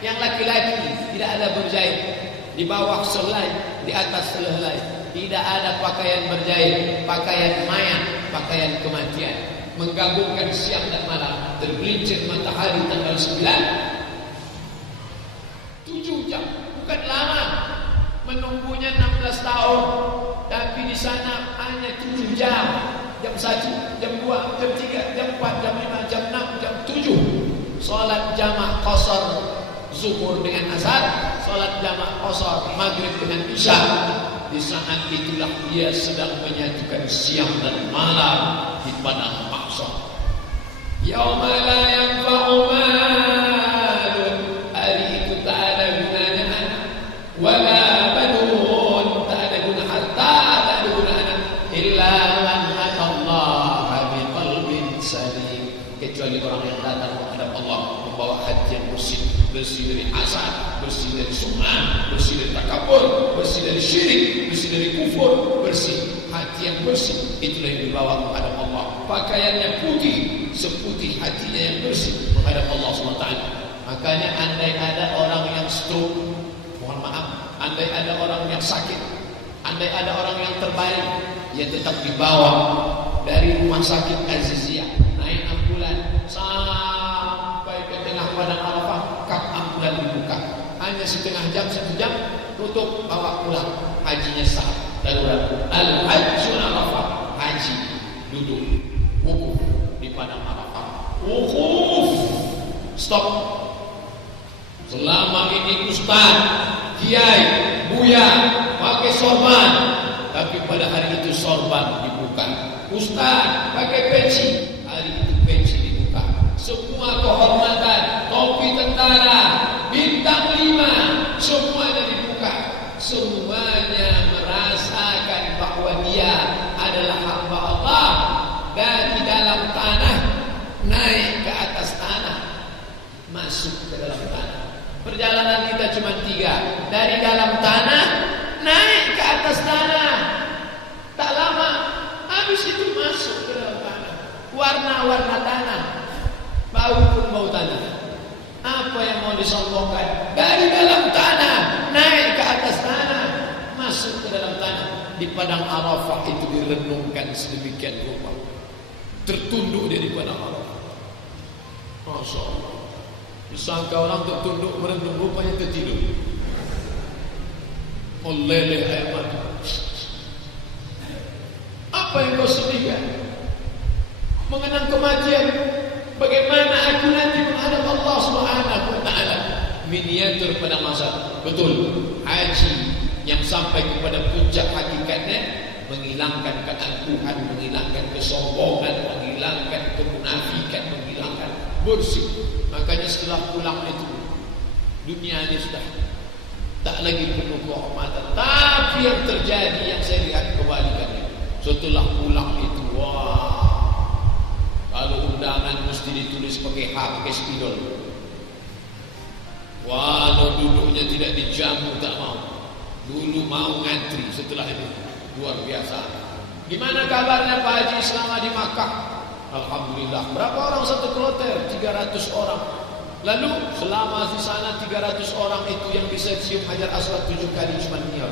Yang laki-laki tidak ada berjahit, di bawah selai, di atas selai. Tidak ada pakaian berjahit, pakaian mayat, pakaian kematian. Menggabungkan siang dan malam. Tergelincir matahari tanggal 9. 7 jam, bukan lama. Menunggunya 16 tahun, tapi di sana hanya 7 jam. Jam 1, jam 2, jam 3, jam 4, jam 5, jam 6, jam 7. Salat jamak qasar zuhur dengan asar, salat jamak qasar maghrib dengan isya. Di saat itulah dia sedang menyatukan siang dan malam di padang mahsyar. Yauma la yanfa'u malun, hari itu tak ada gunanya anak, wala banun, tak ada guna harta, tak ada guna anak, illa man atallaha biqalbin salim, kecuali orang yang datang menghadap Allah membawa hati yang bersih, bersih dari hasad, bersih dari sum'ah, bersih dari takabur, bersih dari syirik, bersih dari kufur, bersih hati yang bersih. Itulah yang dibawa menghadap Allah. Pakaiannya putih, seputih hatinya yang bersih menghadap Allah SWT. Makanya andai ada orang yang stroke, mohon maaf, andai ada orang yang sakit, andai ada orang yang terbaring, ia tetap dibawa dari rumah sakit Aziziyah, naik ambulan sampai ke tengah padang Arafah, kap ambulan dibuka, hanya setengah jam, 1 jam, tutup, bawa pulang. Hajinya sah, darurat. Al-Hajjul Arafah, haji duduk wukuf di padang Arafah. Wukuf, stop. Selama ini ustaz, kiai, buya pakai sorban, tapi pada hari itu sorban dibuka. Ustaz pakai peci, hari itu peci dibuka. Semua kehormatan, topi tentara, bintang 5, semuanya dibuka. Semuanya merasakan bahwa dia adalah hamba Allah. Dari dalam tanah naik ke atas tanah, masuk ke dalam tanah. Perjalanan kita cuma 3. Dari dalam tanah naik ke atas tanah, tak lama habis itu masuk ke dalam tanah. Warna-warna tanah, bau pun bau tanah. Apa yang mau disombongkan? Dari dalam tanah naik ke atas tanah, masuk ke dalam tanah. Di padang Arafah itu merenungkan sedemikian rupa, tertunduk daripada Allah. Masya Allah. Disangka orang tertunduk merenung, rupanya tertidur. Meleleh air mata. Apa yang kau sedihkan? Mengenang kematian. Bagaimana aku nanti menghadap Allah Subhanahu wa ta'ala. Miniatur pada masa. Betul, haji yang sampai kepada puncak hakikatnya menghilangkan keangkuhan, menghilangkan kesombongan, menghilangkan kemunafikan, menghilangkan bersih. Makanya setelah pulang itu dunia ini sudah tak lagi penuh kehormatan. Tapi yang terjadi, yang saya lihat kebalikannya. Setelah pulang itu, wah, kalau undangan mesti ditulis pakai H, pakai spidol. Walau duduknya tidak dijamu, tak mau. Dulu mau ngantri, setelah itu luar biasa. Gimana kabarnya Pak Haji selama di Makkah? Alhamdulillah. Berapa orang satu kloter? 300 orang. Lalu selama di sana 300 orang itu yang bisa cium Hajar Aswad 7 kali cuma dia.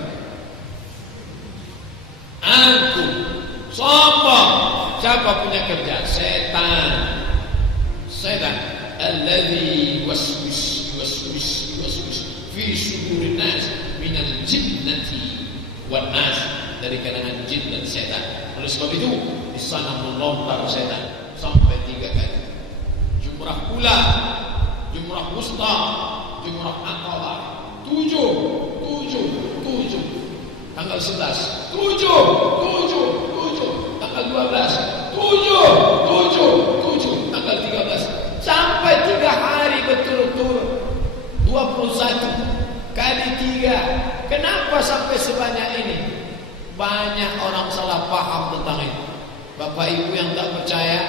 Aku sombong. Siapa punya kerja? Setan. Setan. Alladzi waswis fi sudurin nas minal jinnati wan nas, dari kalangan jin dan setan. Oleh sebab itu di sana melontar setan sampai 3 kali. Jumrah pula, jumrah wusta, jumrah aqabah. 7 tanggal 11, 7 tanggal 12, 7 tanggal 13, sampai 3 hari betul-betul 21 kali 3. Kenapa sampai sebanyak ini? Banyak orang salah paham tentang itu. Bapak ibu yang tak percaya,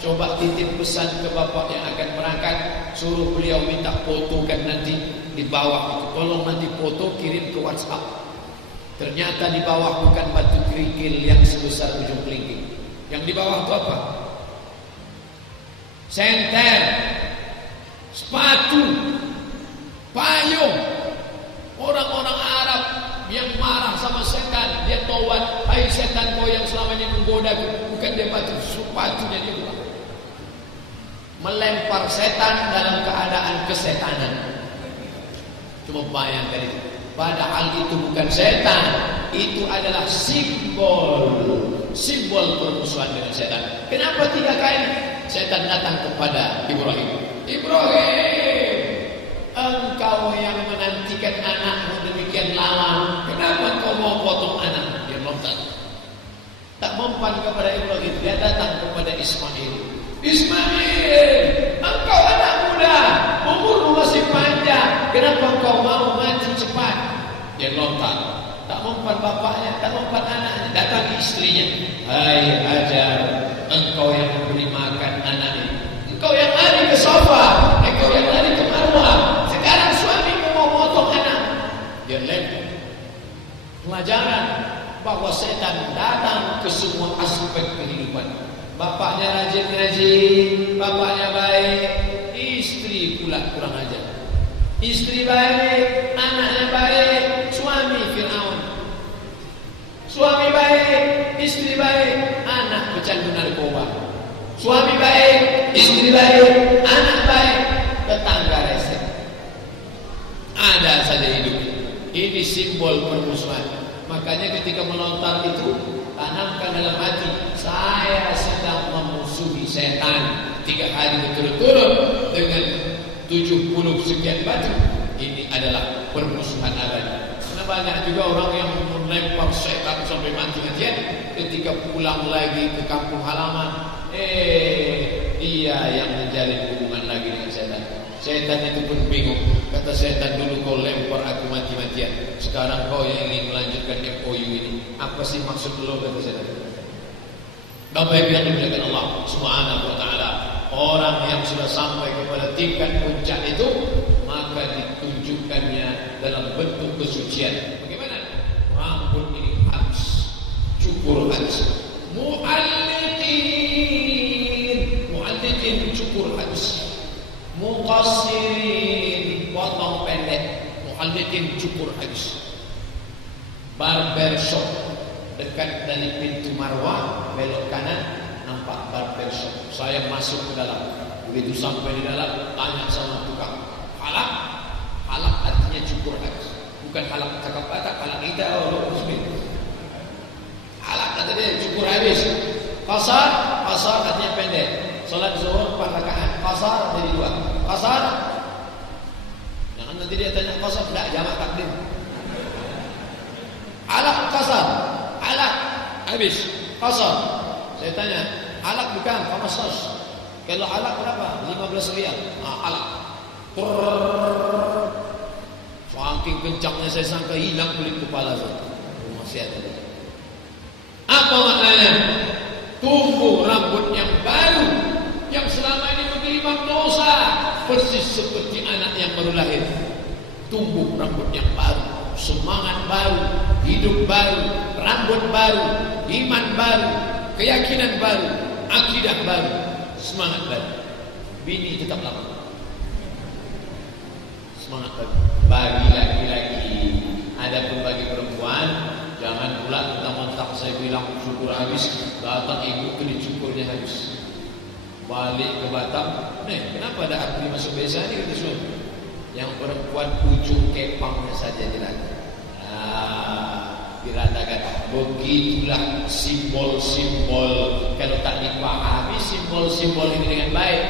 coba titip pesan ke bapak yang akan berangkat, suruh beliau minta foto kan nanti di bawah itu. Tolong nanti foto kirim ke WhatsApp. Ternyata di bawah bukan batu kerikil yang sebesar ujung kelingking. Yang di bawah itu apa? Senter, sepatu, payung. Orang-orang Arab yang marah sama setan, dia taubat, hai setan kau yang selama ini menggoda, bukan dia batu, sepatunya dia buka. Melempar setan dalam keadaan kesetanan. Cuma bayangkan itu. Padahal itu bukan setan, itu adalah simbol permusuhan dengan setan. Kenapa 3 kali setan datang kepada Ibrahim? Ibrahim, engkau yang menantikan anakmu demikian lama, kenapa engkau mau potong anak? Dia loncat. Tak mempan kepada Ibrahim, dia datang kepada Ismail. Ismail, engkau anak muda, umurmu masih panjang, kenapa engkau mau mati cepat? Dia loncat. Tak mempan bapaknya, tak mempan anaknya, datang istrinya. Hai Hajar, engkau yang memberi makan anaknya, engkau yang lari ke sofa, engkau yang lari ke marwah. Sekarang suamimu mau potong anak. Dia lempar. Pelajaran bahwa setan datang ke semua aspek kehidupan. Bapaknya rajin ngaji, bapaknya baik, istri pula kurang ajar. Istri baik, anaknya baik, suami Fir'aun. Suami baik, istri baik, anak pecandu narkoba. Suami baik, istri baik, anak baik, tetangga rese. Ada saja hidup. Ini simbol permusuhan. Makanya ketika melontar itu, tanamkan dalam hati, saya sedang memusuhi setan. 3 hari berturut-turut dengan 70 sekian batu. Ini adalah permusuhan abadi. Karena banyak juga orang yang melempar setan sampai mati-matian. Ketika pulang lagi ke kampung halaman, dia yang menjalin hubungan lagi dengan setan. Setan itu pun bingung. Kata setan, dulu kau lempar aku mati-matian, sekarang kau yang ingin melanjutkan MOU ini. Apa sih maksud lo? Kata setan. Bapak Ibu yang dimuliakan Allah Subhanahu wa ta'ala, orang yang sudah sampai kepada tingkat puncak itu, maka ditunjukkannya dalam bentuk kesucian. Bagaimana? Rambut ini habis, cukur habis. Mu'alliqin cukur habis. Muqassirin potong pendek. Mu'alliqin cukur habis. Barbershop, dekat dari pintu Marwah, belok kanan, nampak barber shop. Saya masuk ke dalam. Begitu sampai di dalam, tanya sama tukang, halak? Halak artinya cukur habis. Bukan halak cakap batak, halak kita orang muslim. Halak kata dia cukur habis. Qasar, qasar artinya pendek. Salat zuhur 4 rakaat, qasar jadi 2. Qasar. Jangan nanti dia tanya qasar, enggak jamak takdim. Halak qasar. Halak habis. Qasar. Saya tanya, halak bukan, kamasas. Kalau halak berapa? 15 riyal. Halak. Saking kencangnya saya sangka hilang kulit kepala saya. Masih ada. Apa maknanya? Tumbuh rambut yang baru, yang selama ini mengirimkan dosa, persis seperti anak yang baru lahir. Tumbuh rambut yang baru, semangat baru, hidup baru, rambut baru, iman baru, keyakinan baru, akidah baru, semangat baru. Bini tetap lama. Semangat baru. Bagi laki-laki, adapun bagi perempuan, jangan pula mentang-mentang saya bilang cukur habis, datang ibu ke dicukurnya habis. Balik ke Batam, kenapa ada akli masuk desa ni kata suami? Yang perempuan ujung kepangnya saja dirata. Diratakan. Begitulah simbol-simbol. Kalau tak dipahami simbol-simbol ini dengan baik,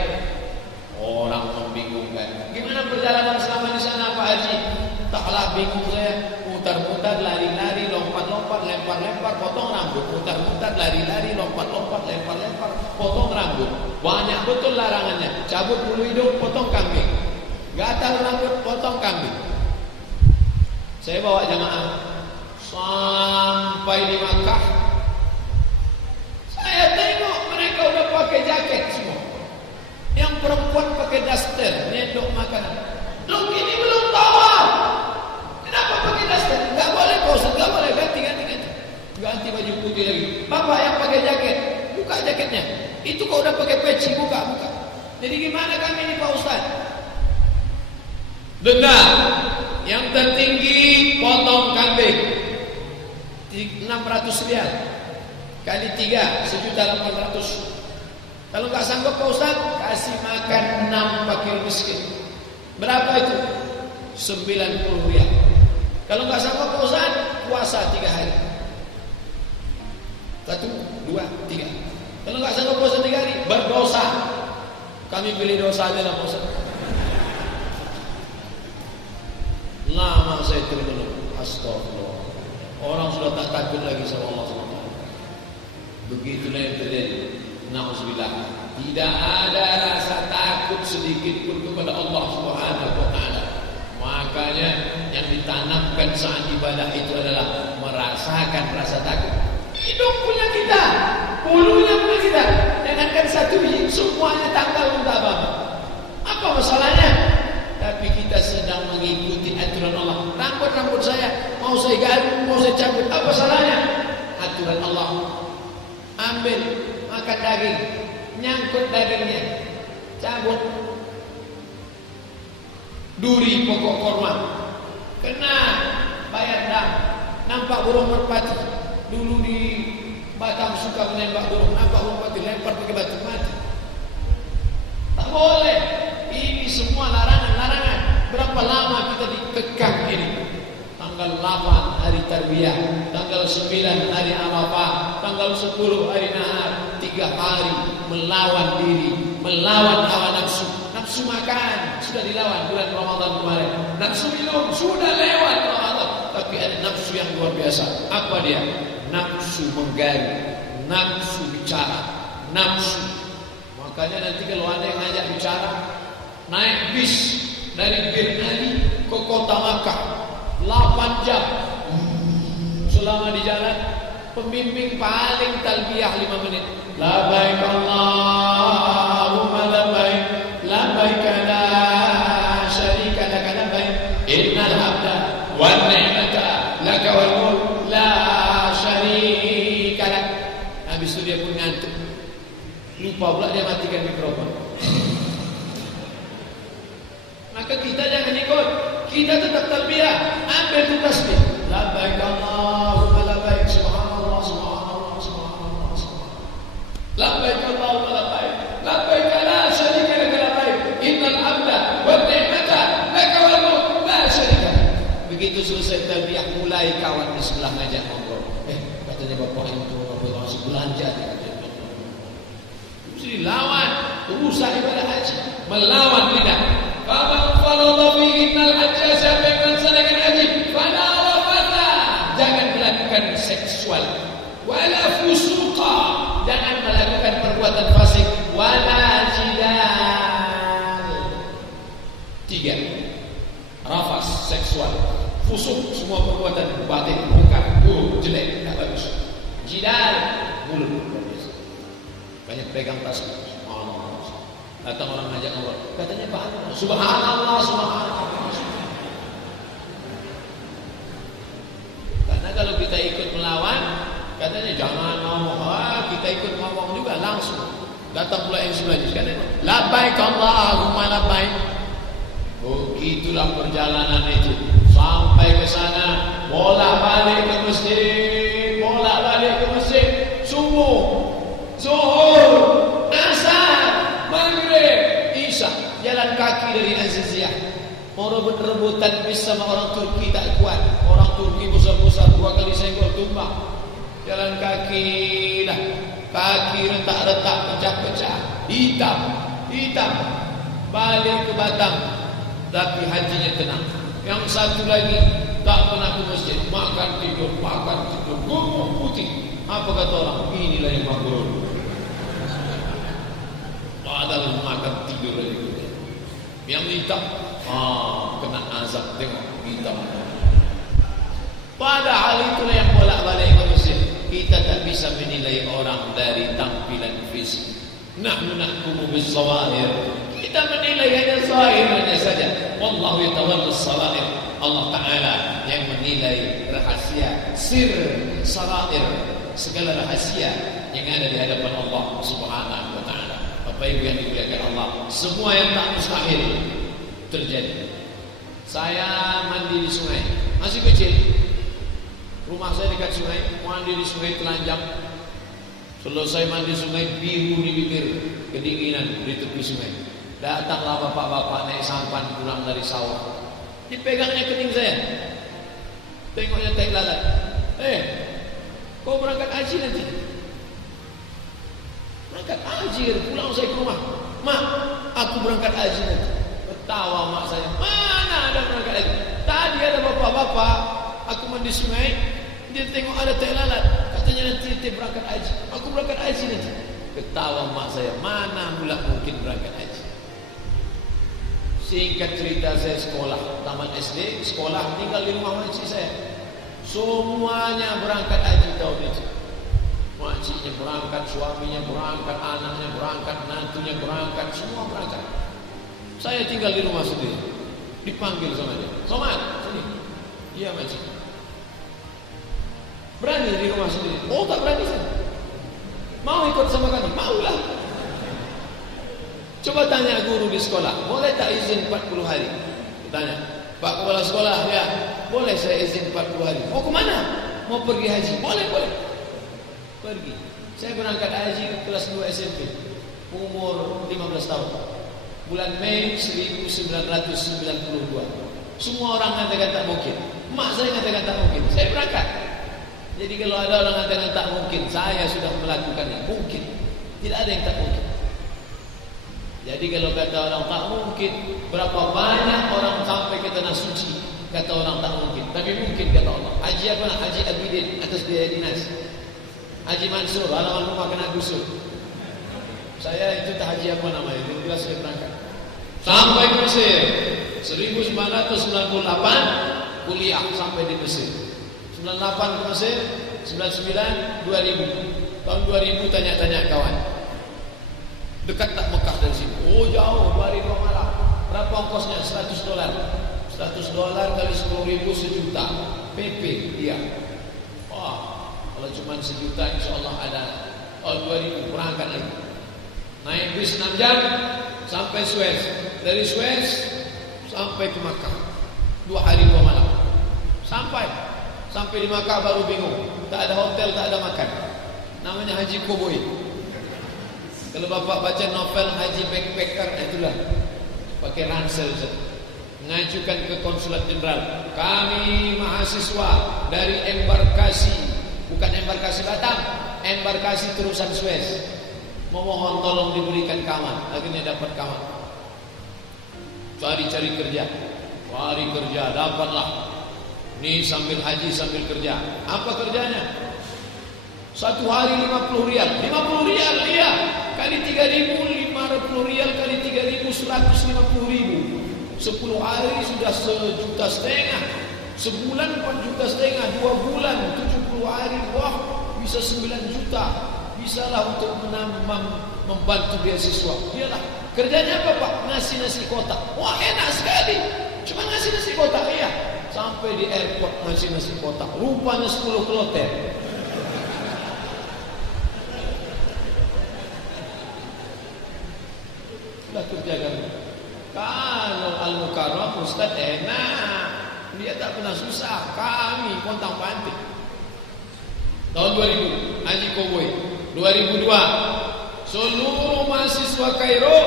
orang membingungkan. Gimana perjalanan selama di sana Pak Haji? Taklah bingung saya. Mutar-mutar, lari-lari, lompat-lompat, lempar-lempar, potong rambut. Mutar-mutar, lari-lari, lompat-lompat, lempar-lempar, potong rambut. Banyak betul larangannya. Cabut bulu hidung, potong kambing. Gatal rambut, potong kambing. Saya bawa jamaah sampai di Makkah. Saya tengok mereka udah pakai jaket semua. Yang perempuan pakai daster, nyendok makanan. Loh, ini belum tawar. Kenapa pakai daster? Enggak boleh Pak Ustaz, enggak boleh. Ganti. Ganti baju putih lagi. Bapak yang pakai jaket, buka jaketnya. Itu kok udah pakai peci, buka. Jadi gimana kami ini Pak Ustaz? Denda yang tertinggi potong kambing 600 riyal kali 3 1.800.000. Kalau nggak sanggup Pak Ustaz, kasih makan 6 fakir miskin. Berapa itu? 90 riyal. Kalau nggak sanggup Pak Ustaz, puasa 3 hari. 1, 2, 3. Kalau nggak sanggup puasa 3 hari, berdosa. Kami pilih dosa aja lah Pak Ustaz. Lama saya termenung. Astagfirullah. Orang sudah tak takut lagi sama Allah SWT. Begitulah yang terjadi. Na'udzubillah. Tidak ada rasa takut sedikit pun kepada Allah SWT. Makanya yang ditanamkan saat ibadah itu adalah merasakan rasa takut. Hidup punya kita, bulunya punya kita. Jangankan satu biji, semuanya tanggal untuk apa? Apa masalahnya? Tapi kita sedang mengikuti aturan Allah. Rambut saya mau saya garuk, mau saya cabut, apa salahnya? Aturan Allah. Ambil, makan daging, nyangkut dagingnya, cabut. Duri pokok korma, kena bayar dam. Nampak burung merpati. Dulu di Batam suka menembak burung, nampak burung merpati lempar pakai batu, mati. Tak boleh. Ini semua larangan. Berapa lama kita dikekang ini? Tanggal 8 hari Tarbiyah, tanggal 9 hari Arafah, tanggal 10 hari Nahar. 3 hari melawan diri, melawan hawa nafsu. Nafsu makan sudah dilawan bulan Ramadan kemarin. Nafsu minum sudah lewat Ramadan. Tapi ada nafsu yang luar biasa. Apa dia? Nafsu menggali, nafsu bicara, nafsu. Makanya nanti kalau ada yang ngajak bicara, naik bis dari Bir Ali ke kota Makkah 8 jam. Selama di jalan, pembimbing paling talbiyah 5 menit. Labbaik Allahumma labbaik, labbaik la syarika lak labbaik, innal hamda wan ni'mata lak wal mulk la syarika lak. Habis itu dia pun ngantuk. Lupa pula dia matikan mikrofon. Maka kita jangan ikut. Kita tetap talbiyah. Ambil tu tasbih. Labbaik Allahumma labbaik. Subhanallah. belanja. Mesti lawan urusan ibadah haji, melawan lidah. Faman farada fihinnal hajja, siapa yang melaksanakan haji, fala rafatha, jangan melakukan seksual, wala fusuqa, jangan melakukan perbuatan fasik, wala jidal. 3. Rafas, seksual. Fusuk, semua perbuatan batin, mungkar, buruk, jelek, tak bagus. Jidal, mulut. Banyak pegang tas. Datang orang ngajak ngobrol, katanya Pak Anu, subhanallah, subhanallah. Karena kalau kita ikut melawan, katanya jangan ngomong. Kita ikut ngomong juga langsung. Datang pula yang sebelahnya, katanya labbaik Allahumma labbaik. Begitulah perjalanan itu sampai ke sana, bolak-balik ke masjid, bolak-balik ke masjid, subuh, zuhur, asar, maghrib, isya, jalan kaki dari Aziziyah. Mau rebut-rebutan bis sama orang Turki tak kuat. Orang Turki besar-besar 2 kali senggol tumbang. Jalan kaki dah, kaki retak-retak, pecah-pecah, hitam, hitam. Balik ke Batam, tapi hajinya tenang. Yang satu lagi tak pernah ke masjid, makan tidur, gumuk putih. Apa kata orang? Inilah yang mabrur. Padahal makan tidur lagi. Yang hitam, kena azab, tengok hitam. Padahal itulah yang bolak-balik ke masjid. Kita tak bisa menilai orang dari tampilan fisik. Nahnu nahkumu bis-zawahir. Kita menilai hanya zahirnya saja. Wallahu yatawalla as-sarair. Allah Ta'ala yang menilai rahasia, sir, sarair, segala rahasia yang ada di hadapan Allah Subhanahu wa Ta'ala. Bapak Ibu yang dimuliakan Allah, semua yang tak mustahil terjadi. Saya mandi di sungai, masih kecil. Rumah saya dekat sungai, mandi di sungai telanjang. Selesai mandi sungai, biru di bibir, kedinginan di tepi sungai. Datanglah bapak-bapak naik sampan pulang dari sawah. Dipegangnya kening saya. Tengoknya tai lalat. Kau berangkat haji nanti? Berangkat haji, pulang saya ke rumah. Mak, aku berangkat haji nanti. Ketawa mak saya. Mana ada berangkat haji? Tadi ada bapak-bapak, aku mandi sungai, dia tengok ada tai lalat. Katanya nanti berangkat haji. Aku berangkat haji nanti. Ketawa mak saya. Mana mula mungkin berangkat haji? Singkat cerita, saya sekolah taman SD, sekolah tinggal di rumah makcik saya. Semuanya berangkat haji tahun itu. Makciknya berangkat, suaminya berangkat, anaknya berangkat, nantunya berangkat, semua berangkat. Saya tinggal di rumah sendiri. Dipanggil sama dia, Somad, sini. Iya makcik. Berani di rumah sendiri? Oh tak berani saya. Mau ikut sama kami? Maulah. Coba tanya guru di sekolah, boleh tak izin 40 hari? Tanya, Pak Kepala Sekolah, ya boleh saya izin 40 hari. Mau kemana? Mau pergi haji? Boleh, boleh. Pergi. Saya berangkat haji kelas 2 SMP, umur 15 tahun. Bulan Mei 1992. Semua orang katakan tak mungkin. Mak saya katakan tak mungkin. Saya berangkat. Jadi kalau ada orang katakan tak mungkin, saya sudah melakukannya. Mungkin. Tidak ada yang tak mungkin. Jadi kalau kata orang tak mungkin, berapa banyak orang sampai ke tanah suci kata orang tak mungkin, tapi mungkin kata Allah. Haji apa nak? Haji Abidin atas biaya dinas. Haji Mansur, halaman rumah kena gusur. Saya itu tak haji apa namanya, itu jelas saya berangkat. Sampai ke Mesir 1998 kuliah sampai di Mesir. 98 ke Mesir, 99 2000. Tahun 2000 tanya-tanya kawan. Dekat tak Mekah dari sini? Oh jauh, 2 hari 2 malam. Berapa ongkosnya? $100. $100 kali 10.000 sejuta. PP dia. Wah, kalau cuma sejuta insyaAllah ada. Tahun 2000 berangkat lagi. Naik bis 6 jam sampai Suez. Dari Suez sampai ke Makkah 2 hari 2 malam. Sampai di Makkah baru bingung. Tak ada hotel, tak ada makan. Namanya Haji Koboi. Kalau bapak baca novel Haji Backpacker, itulah pakai ransel, mengajukan ke konsulat jenderal. Kami mahasiswa dari embarkasi, bukan embarkasi Batam, embarkasi terusan Suez, memohon tolong diberikan kamar. Akhirnya dapat kamar. Cari kerja, dapatlah. Ini sambil haji sambil kerja. Apa kerjanya? Satu hari 50 rial. 50 rial iya. Kali 3.000, 50 rial kali 3.000, 150.000. 10 hari sudah 1,5 juta. Sebulan 4,5 juta. 2 bulan 70 hari. Wah, bisa 9 juta. Bisalah untuk membantu beasiswa. Iyalah. Kerjanya apa Pak? Nasi kotak. Wah, enak sekali. Cuma nasi kotak. Iya. Sampai di airport nasi kotak. Rupanya 10 kloter. Sudah kerja kami. Kalau Al-Mukarram Ustaz enak. Dia tak pernah susah. Kami pontang panting. Tahun 2000 Haji Koboi. 2002 seluruh mahasiswa Kairo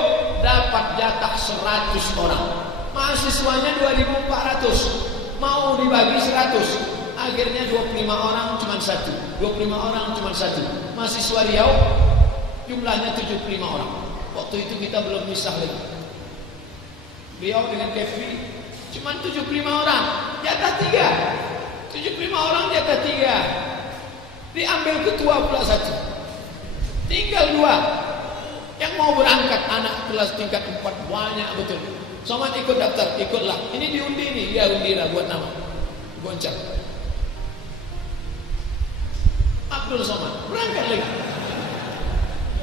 dapat jatah 100 orang. Mahasiswanya 2.400. Mau dibagi 100. Akhirnya 25 orang cuma satu. 25 orang cuma satu. Mahasiswa Riau jumlahnya 75 orang. Waktu itu kita belum misah lagi. Riau dengan Kefri cuma 75 orang. Jatah 3. 75 orang jatah 3. Diambil ketua pula 1. Tinggal 2 yang mau berangkat, anak kelas tingkat 4 banyak betul. Somad ikut daftar, ikutlah. Ini diundi nih, dia undi lah buat nama. Goncang. Abdul Somad berangkat lagi.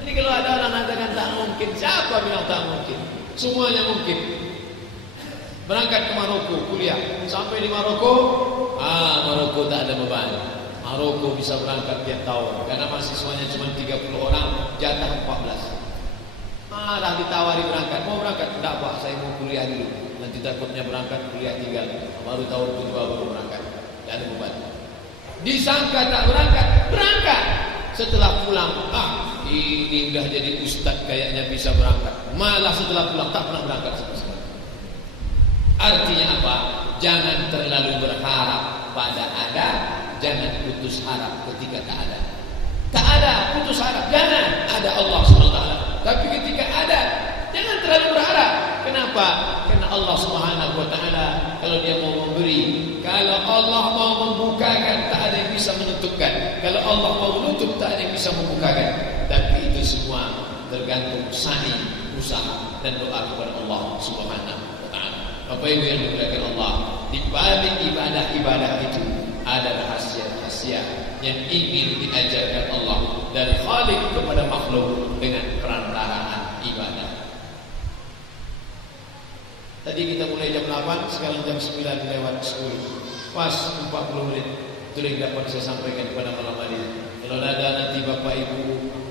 Jadi kalau ada orang mengatakan tak mungkin, siapa bilang tak mungkin? Semuanya mungkin. Berangkat ke Maroko kuliah, sampai di Maroko, Maroko tak ada beban. Maroko bisa berangkat tiap tahun karena mahasiswanya cuma 30 orang, jatah 14. Malah ditawari berangkat. Mau berangkat? Enggak Pak, saya mau kuliah dulu. Nanti takutnya berangkat kuliah tinggal. Baru tahun kedua baru berangkat. Tidak ada beban. Disangka tak berangkat, berangkat. Setelah pulang, ini udah jadi ustadz kayaknya bisa berangkat. Malah setelah pulang tak pernah berangkat sama sekali. Artinya apa? Jangan terlalu berharap pada ada. Jangan putus harap ketika tak ada. Tak ada, putus harap. Jangan. Ada Allah SWT. Tapi ketika ada, jangan terlalu berharap. Kenapa? Karena Allah SWT kalau dia mau memberi, kalau Allah mau membukakan, tak ada yang bisa menutupkan. Kalau Allah mau menutup, tak ada yang bisa membukakan. Tapi itu semua tergantung sa'i, usaha dan doa kepada Allah SWT. Bapak Ibu yang dimuliakan Allah, di balik ibadah-ibadah itu ada rahasia-rahasia yang ingin diajarkan Allah dari Khalik kepada makhluk dengan perantaraan ibadah. Tadi kita mulai jam 8, sekarang jam 9 lewat 10. Pas 40 menit. Itu yang dapat saya sampaikan kepada malam hari. Kalau ada nanti Bapak Ibu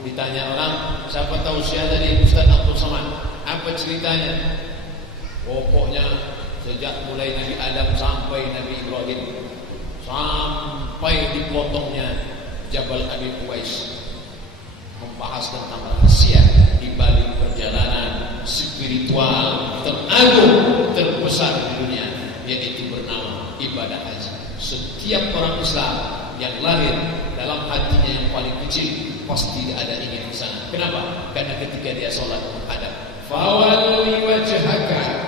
ditanya orang, siapa tahu siapa tadi Ustaz Abdul Somad, apa ceritanya? Pokoknya sejak mulai Nabi Adam sampai Nabi Ibrahim, sampai dipotongnya Jabal Abi Qubais, membahas tentang rahasia di balik perjalanan spiritual teragung terbesar di dunia, yaitu bernama ibadah haji. Setiap orang Islam yang lahir dalam hatinya yang paling kecil pasti ada ingin ke sana. Kenapa? Karena ketika dia sholat menghadap, fawalli wajhaka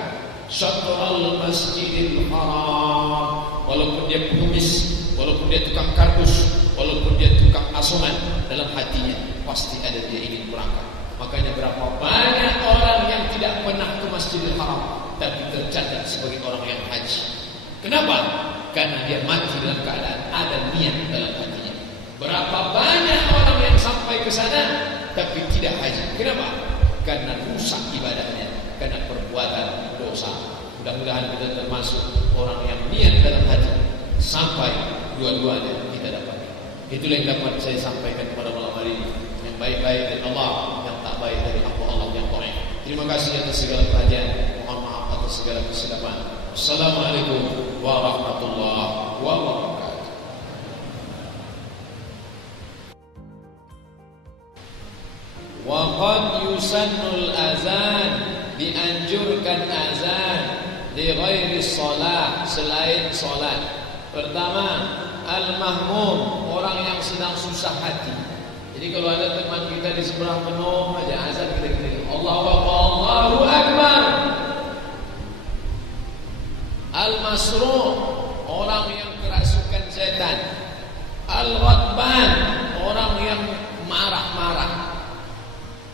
syatral masjidil haram. Walaupun dia pengemis, walaupun dia tukang kardus, walaupun dia tukang asongan, dalam hatinya pasti ada dia ingin berangkat. Makanya berapa banyak orang yang tidak pernah ke Masjidil Haram tapi tercatat sebagai orang yang haji. Kenapa? Karena dia mati dalam keadaan ada niat dalam hatinya. Berapa banyak orang yang sampai ke sana tapi tidak haji. Kenapa? Karena rusak ibadahnya, karena perbuatan dosa. Mudah-mudahan kita termasuk orang yang niat dalam hati sampai dua-duanya kita dapat. Itulah yang dapat saya sampaikan kepada malam hari ini. Yang baik-baik dari Allah, yang tak baik dari hamba Allah yang baik. Terima kasih atas segala perhatian. Mohon maaf atas segala kesilapan. Assalamualaikum warahmatullahi wabarakatuh. Waqad yusannul azan, dianjurkan azan li ghairi shalah, selain salat. Pertama, al-mahmum, orang yang sedang susah hati. Jadi kalau ada teman kita di sebelah penuh aja azan kita gini, Allahu Akbar, Allahu Akbar. Al-masru' orang yang kerasukan setan. Al-ghadban orang yang marah-marah.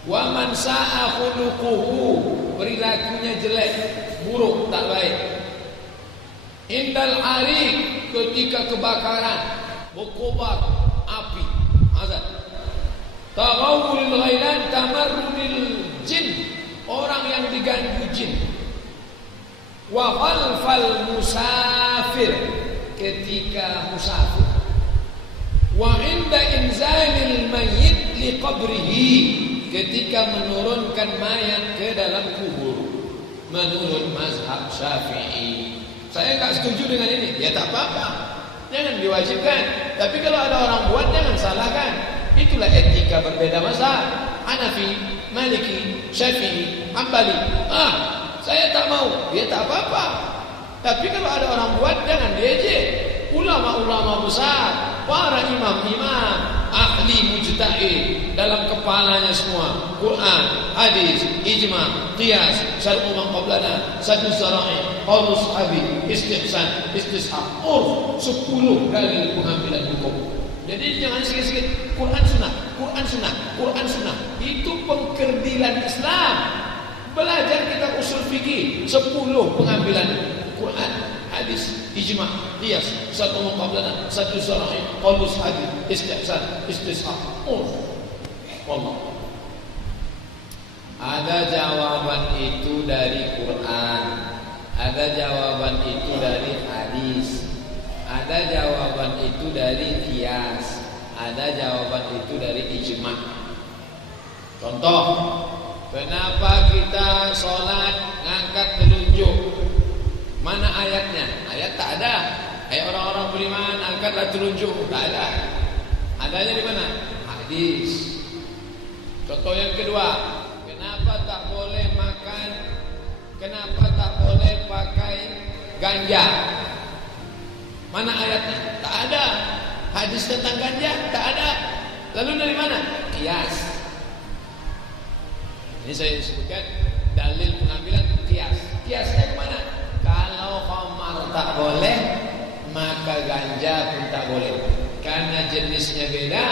Wa man sa'a khuluquhu perilakunya jelek, buruk, tak baik. Indal ariq ketika kebakaran, berkobar api, azab. Taghawul ghailan tamarrudil jin, orang yang diganggu jin. Wa khalfal musafir ketika musafir. Wa inda inzalil mayyit li qabrihi ketika menurunkan mayat ke dalam kubur. Menurut mazhab Syafi'i. Saya enggak setuju dengan ini. Ya tak apa-apa. Jangan diwajibkan. Tapi kalau ada orang buat jangan salahkan. Itulah etika berbeda mazhab. Hanafi, Maliki, Syafi'i, Hambali. Saya tak mau. Ya tak apa-apa. Tapi kalau ada orang buat jangan diejek. Ulama-ulama besar, para imam-imam, ahli mujtahid, dalam kepalanya semua Quran, hadis, ijma, qiyas, syar'u man qablana, sadu zara'i, qaul sahabi, istihsan, istishab, 10 dalil pengambilan hukum. Jadi jangan sikit-sikit Quran sunnah, Quran sunnah, Quran sunnah. Itu pengkerdilan Islam. Belajar kitab usul fikih, 10 pengambilan Quran, hadis, ijma, qiyas, satu muqabalana, satu syar'i, qaul sahabi, istihsan, istishab. Wallah. Ada jawaban itu dari Quran, ada jawaban itu dari hadis, ada jawaban itu dari qiyas, ada jawaban itu dari ijma. Contoh, kenapa kita sholat ngangkat telunjuk? Mana ayatnya? Ayat tak ada. Ayat orang-orang beriman angkatlah telunjuk, tak ada. Adanya di mana? Hadis. Contoh yang kedua, kenapa tak boleh makan? Kenapa tak boleh pakai ganja? Mana ayatnya? Tak ada. Hadis tentang ganja tak ada. Lalu dari mana? Qiyas. Ini saya sebutkan dalil pengambilan qiyas. Qiyasnya kemana? Kalau khamar tak boleh, maka ganja pun tak boleh. Karena jenisnya beda,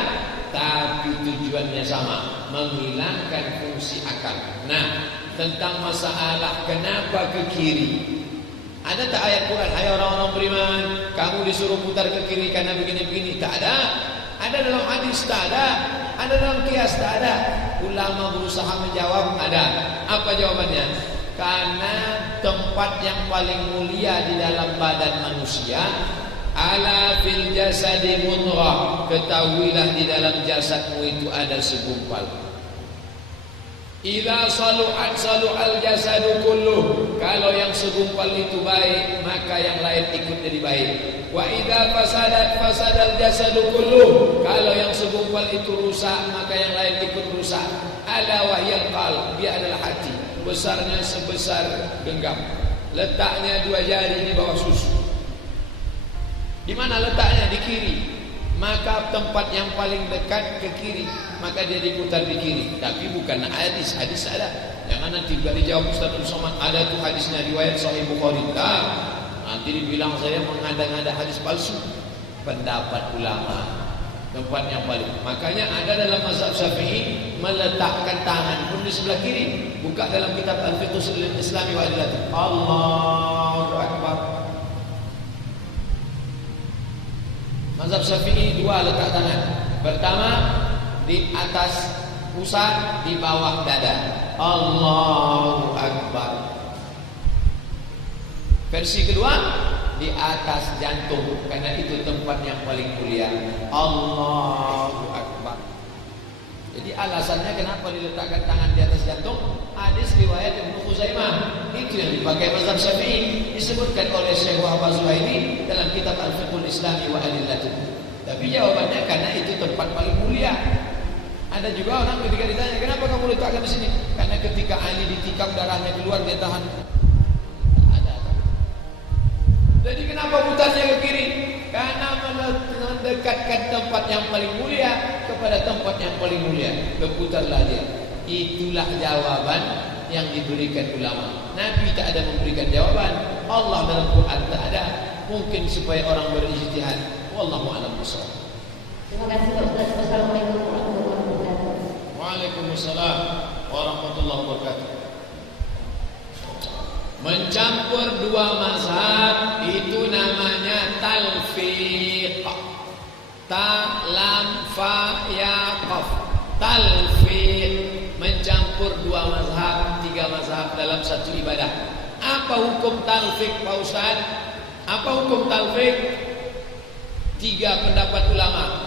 tapi tujuannya sama, menghilangkan fungsi akal. Nah, tentang masalah kenapa ke kiri, ada tak ayat Quran? Hai orang-orang beriman, kamu disuruh putar ke kiri karena begini-begini. Tak ada. Ada dalam hadis, tak ada. Ada dalam qiyas, tak ada. Ulama berusaha menjawab, ada. Apa jawabannya? Karena tempat yang paling mulia di dalam badan manusia, ala fil jasadi mudghah, ketahuilah di dalam jasadmu itu ada segumpal. Idza saluhat saluhal jasadu kulluh, kalau yang segumpal itu baik, maka yang lain ikut jadi baik. Wa idza fasadat fasadal jasadu kulluh, kalau yang segumpal itu rusak, maka yang lain ikut rusak. Ala wahyal qalb, dia adalah hati, besarnya sebesar genggam, letaknya 2 jari di bawah susu. Di mana letaknya? Di kiri. Maka tempat yang paling dekat ke kiri, maka dia diputar di kiri. Tapi bukan hadis, hadis ada. Jangan nanti balik jawab Ustaz Somad, ada tuh hadisnya riwayat Sahih Bukhari. Nanti dibilang saya mengada-ngada hadis palsu. Pendapat ulama, tempat yang paling. Makanya ada dalam mazhab Syafi'i meletakkan tangan pun di sebelah kiri. Buka dalam kitab Al-Fiqh Islami wa Adilatuh. Allahu Akbar. Mazhab Syafi'i 2 letak tangan. Pertama di atas pusat, di bawah dada. Allahu Akbar. Versi kedua di atas jantung, karena itu tempat yang paling mulia. Allahu Akbar. Jadi alasannya kenapa diletakkan tangan di atas jantung? Hadis riwayat Ibnu Khuzaimah. Itu yang dipakai mazhab Syafi'i, disebutkan oleh Syekh Wahab Zuhaili dalam kitab Al-Fiqh Islami wa Adilatuh. Tapi jawabannya karena itu tempat paling mulia. Ada juga orang ketika ditanya, kenapa kamu letakkan di sini? Karena ketika Ali ditikam darahnya keluar, dia tahan. Jadi kenapa putarnya ke kiri? Karena mendekatkan tempat yang paling mulia kepada tempat yang paling mulia, berputarlah dia. Itulah jawaban yang diberikan ulama. Nabi tak ada memberikan jawaban, Allah dalam Quran tak ada. Mungkin supaya orang berijtihad. Wallahu a'lam bishawab. Terima kasih Pak Ustaz. Wassalamualaikum warahmatullahi wabarakatuh. Waalaikumsalam warahmatullahi wabarakatuh. Mencampur dua mazhab itu namanya talfiq. Ta lam fa ya qaf. Talfiq, mencampur dua mazhab, tiga mazhab dalam satu ibadah. Apa hukum talfiq Pak Ustaz? Apa hukum talfiq? Tiga pendapat ulama.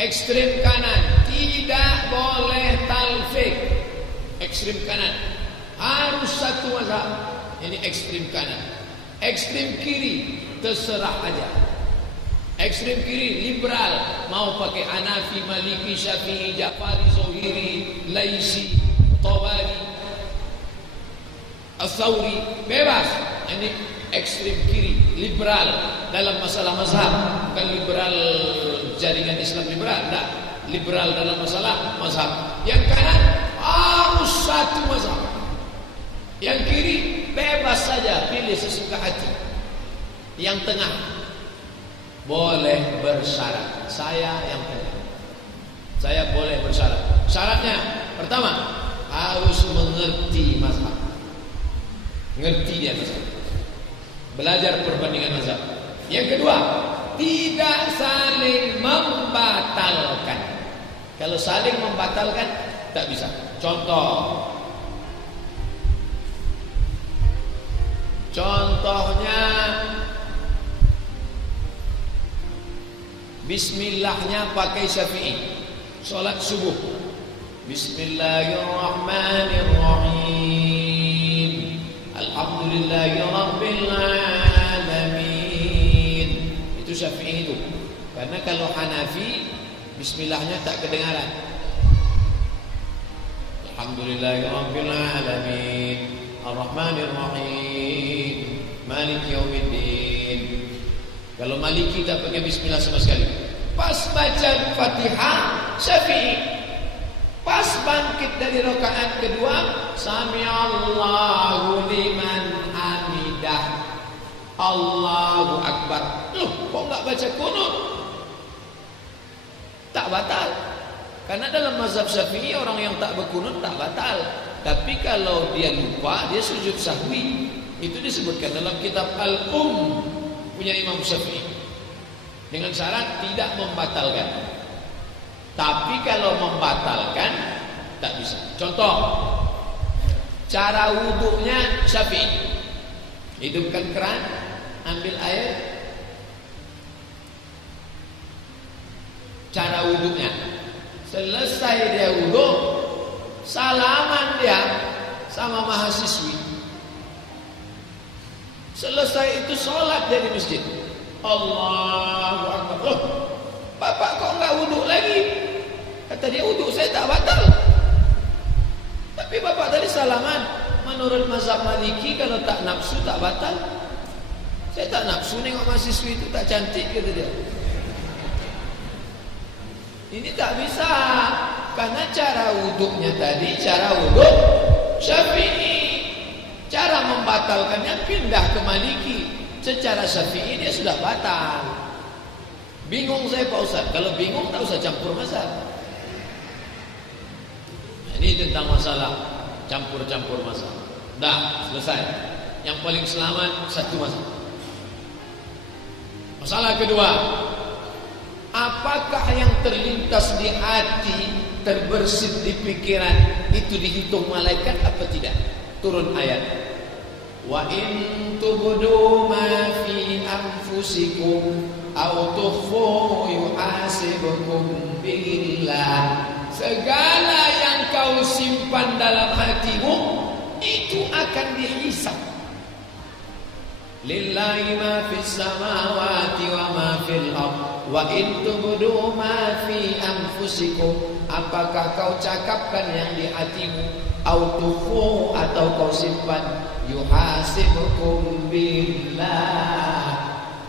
Ekstrem kanan tidak boleh talfiq. Ekstrem kanan harus satu mazhab. Ini ekstrem kanan. Ekstrem kiri terserah aja. Ekstrem kiri liberal, mau pakai Hanafi, Maliki, Syafi'i, Ja'fari, Zuhri, Laisi, Tawari, As-Sawri, bebas. Ini ekstrem kiri, liberal dalam masalah mazhab, bukan liberal jaringan Islam liberal, enggak. Liberal dalam masalah mazhab. Yang kanan harus satu mazhab. Yang kiri bebas saja, pilih sesuka hati. Yang tengah boleh bersyarat. Saya yang tengah, saya boleh bersyarat. Syaratnya pertama, harus mengerti mazhab. Ngerti dia mazhab, belajar perbandingan mazhab. Yang kedua, tidak saling membatalkan. Kalau saling membatalkan tak bisa. Contohnya bismillahnya pakai Syafi'i, salat subuh. Bismillahirrahmanirrahim. Alhamdulillahirabbil alamin. Itu Syafi'i itu. Karena kalau Hanafi bismillahnya tak kedengaran. Alhamdulillahirabbil alamin. Ar-Rahmanir-Rahim, Maliki Yaumiddin. Kalau Maliki tak pakai bismillah sama sekali. Pas baca Fatihah Syafi'i, pas bangkit dari rakaat kedua, Sami'allahu liman hamidah, Allahu Akbar. Loh, kok enggak baca kunut? Tak batal. Karena dalam mazhab Syafi'i orang yang tak berkunut tak batal. Tapi kalau dia lupa, dia sujud sahwi. Itu disebutkan dalam kitab punya Imam Syafi'i. Dengan syarat tidak membatalkan. Tapi kalau membatalkan tak bisa. Contoh, cara wuduknya Syafi'i. Hidupkan keran, ambil air. Cara wuduknya, selesai dia wuduk, salaman dia sama mahasiswi. Selesai itu sholat dia di masjid. Allahu Akbar. Loh, bapak kok enggak wuduk lagi? Kata dia, wuduk saya tak batal. Tapi bapak tadi salaman. Menurut mazhab Maliki, kalau tak nafsu tak batal. Saya tak nafsu nengok mahasiswi itu tak cantik, kata dia. Ini tak bisa. Karena cara wuduknya tadi cara wuduk Syafi'i. Cara membatalkannya pindah ke Maliki. Secara Syafi'i dia sudah batal. Bingung saya Pak Ustaz. Kalau bingung tak usah campur mazhab. Ini tentang masalah campur-campur mazhab. Dah selesai. Yang paling selamat satu mazhab. Masalah kedua, apakah yang terlintas di hati, terbersit di pikiran itu dihitung malaikat apa tidak? Turun ayat. Wa in tubdu ma fi anfusikum aw tukhfu yuhasibukum billah. Segala yang kau simpan dalam hatimu itu akan dihisab. Lillahi ma fis samawati wa ma fil ardh. Wa in tubdu ma fi anfusikum, apakah kau cakapkan yang di hatimu, autufu atau kau simpan, yuhasibukum billah,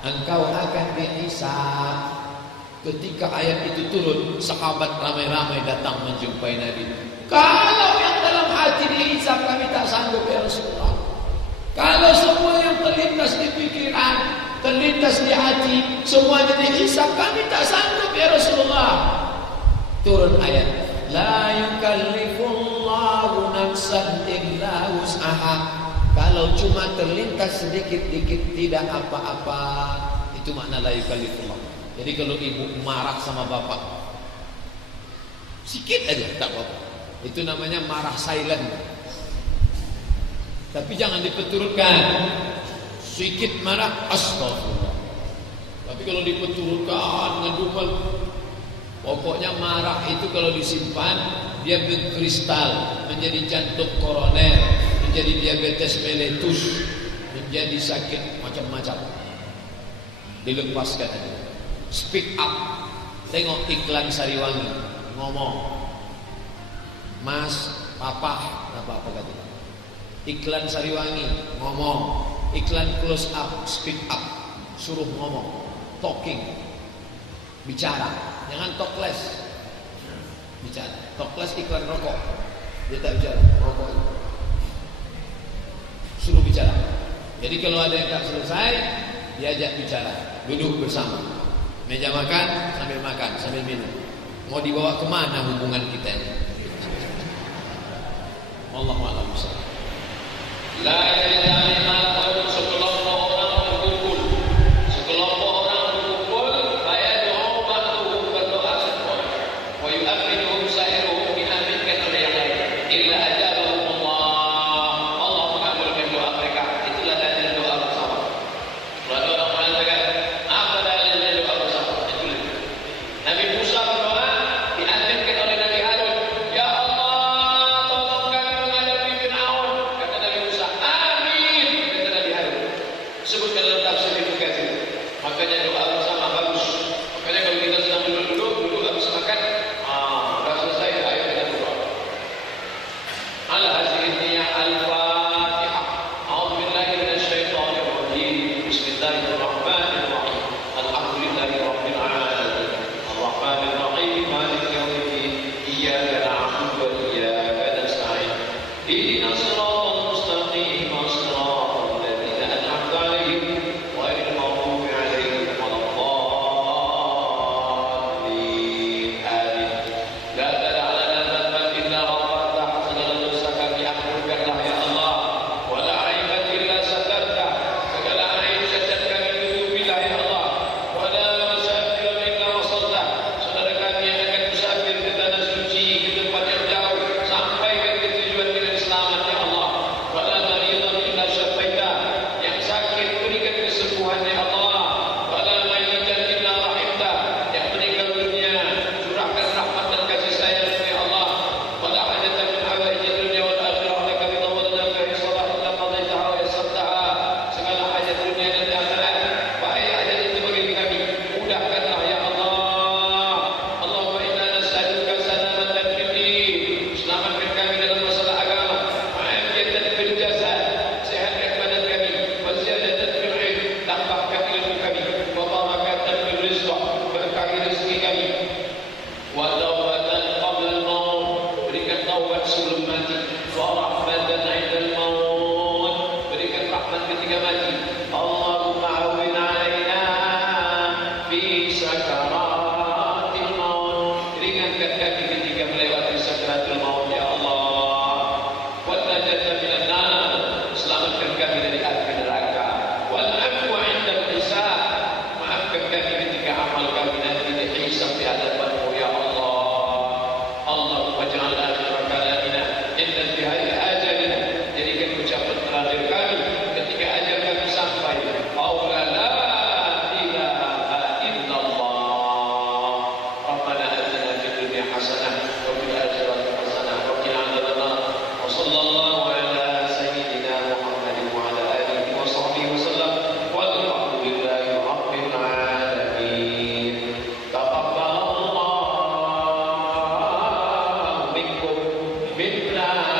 engkau akan dihisab. Ketika ayat itu turun, sahabat ramai-ramai datang menjumpai Nabi. Kalau yang dalam hati dihisab, kami tak sanggup ya Rasulullah. Kalau semua yang terlintas di pikiran, terlintas di hati, semuanya dihisab, kami tak sanggup ya Rasulullah. Turun ayat, la yukallifullahu nafsan illa wus'aha. Kalau cuma terlintas sedikit-dikit tidak apa-apa, itu makna la yukallifullah. Jadi kalau ibu marah sama bapak, sikit aja tak apa-apa, itu namanya marah silent. Tapi jangan dipeturutkan. Sikit marah, astagfirullah. Tapi kalau dipeturutkan, ngedumel, pokoknya marah itu kalau disimpan, dia berkristal, menjadi jantung koroner, menjadi diabetes mellitus, menjadi sakit macam-macam. Dilepaskan aja. Speak up. Tengok iklan Sariwangi, ngomong, Mas, Papa, apa-apa katanya. Iklan Sariwangi, ngomong. Iklan close up, speak up. Suruh ngomong, talking, bicara. Jangan talkless, bicara. Talkless iklan rokok, dia tak bicara, rokok. Suruh bicara. Jadi kalau ada yang tak selesai, diajak bicara. Duduk bersama, meja makan, sambil minum. Mau dibawa kemana hubungan kita ini? Wallahu a'lam bishawab. La ilaha illallah. Sekelompok orang berkumpul, fayad'u ba'duhum berdoa semua, wa yu'minuhum sa'iruhum, diaminkan oleh yang lain, illa ajalahumullah, Allah mengabulkan doa mereka. Itulah dalil doa bersama. Lalu orang mengatakan, apa dalilnya doa bersama? Itulah Nabi Musa berdoa, diaminkan oleh Nabi Harun. Ya Allah, tolong kami menghadapi Fir'aun. Kata Nabi Musa, amin. Kata Nabi Harun. Sebutkan dalam tafsir Ibnu Katsir. Makanya doa bersama bagus. Makanya kalau kita sedang duduk habis makan, sudah selesai, ayo kita berdoa. Ala hadhihi al-Fatihah. A'udzu billahi minasy syaithanir rajim. Bismillahirrahmanirrahim. Alhamdulillahi rabbil alamin. Arrahmanir rahim. Maliki yaumiddin. Iyyaka na'budu wa iyyaka nasta'in. Ihdinas siratal mustaqim. Siratal ladzina an'amta 'alaihim ghairil maghdubi 'alaihim waladdallin. Amin. La tad'a lana dhanban illa ghafartah. Segala dosa kami ampunkanlah ya Allah. Wala 'aiban illa satartah. Segala aib cacat kami tutupilah ya Allah. Wala musafiran illa wasaltah. Saudara kami yang akan musafir ke tanah suci, ke tempat yang jauh, sampaikan ke tujuan dengan selamat ya Allah. Wala maridan illa syafaitah. Yang sakit berikan kesembuhan ya Allah. Wala mayyitan illa rahimtah. Yang meninggal dunia, curahkan rahmat dan kasih sayang ya Allah. Wala hajatan min hawaijid dunia wal akhirah laka ridha wa lana fiha salah illa qadaitaha wa yassartaha. Segala hajat dunia dan akhirat, baik hajat itu bagi kami, mudahkanlah ya Allah. Allahumma inna nas'aluka salamatan fid din. Selamatkan kami dalam masalah agama. Afiatan fil jasad. Sehatkan badan kami. Wa ziyadatan fil ilm. Tambahkan ilmu kami. Wa barakatan fil rizq. Berkahi rezeki kami. Wa taubatan qabla al-maut. Berikan taubat sebelum mati. Wa rahmatan 'inda al-maut. Berikan rahmat ketika mati. Allahumma awwin 'alaina fi sakaratil maut. Ringankan kami ketika melewati sakaratul maut ya Allah. Wa najatna minan nar. Selamatkan kami dari api neraka. Wal 'afwa 'inda al-hisab. Maafkan kami ketika amal kami nanti dihisab di hadapan-Mu ya Allah. Allahumma ja'al akhir kalamina inda intihai ajalina. Jadikan ucapan terakhir kami ketika ajal kami sampai. Qaula la ilaha illallah. Rabbana atina fid dunya hasanah wa fil akhirati hasanah wa qina adzabannar. Wa sallallahu ala sayyidina Muhammadin wa ala alihi wa sahbihi wa sallam. Walhamdulillahi rabbil alamin. Taqabbalallahu minkum minna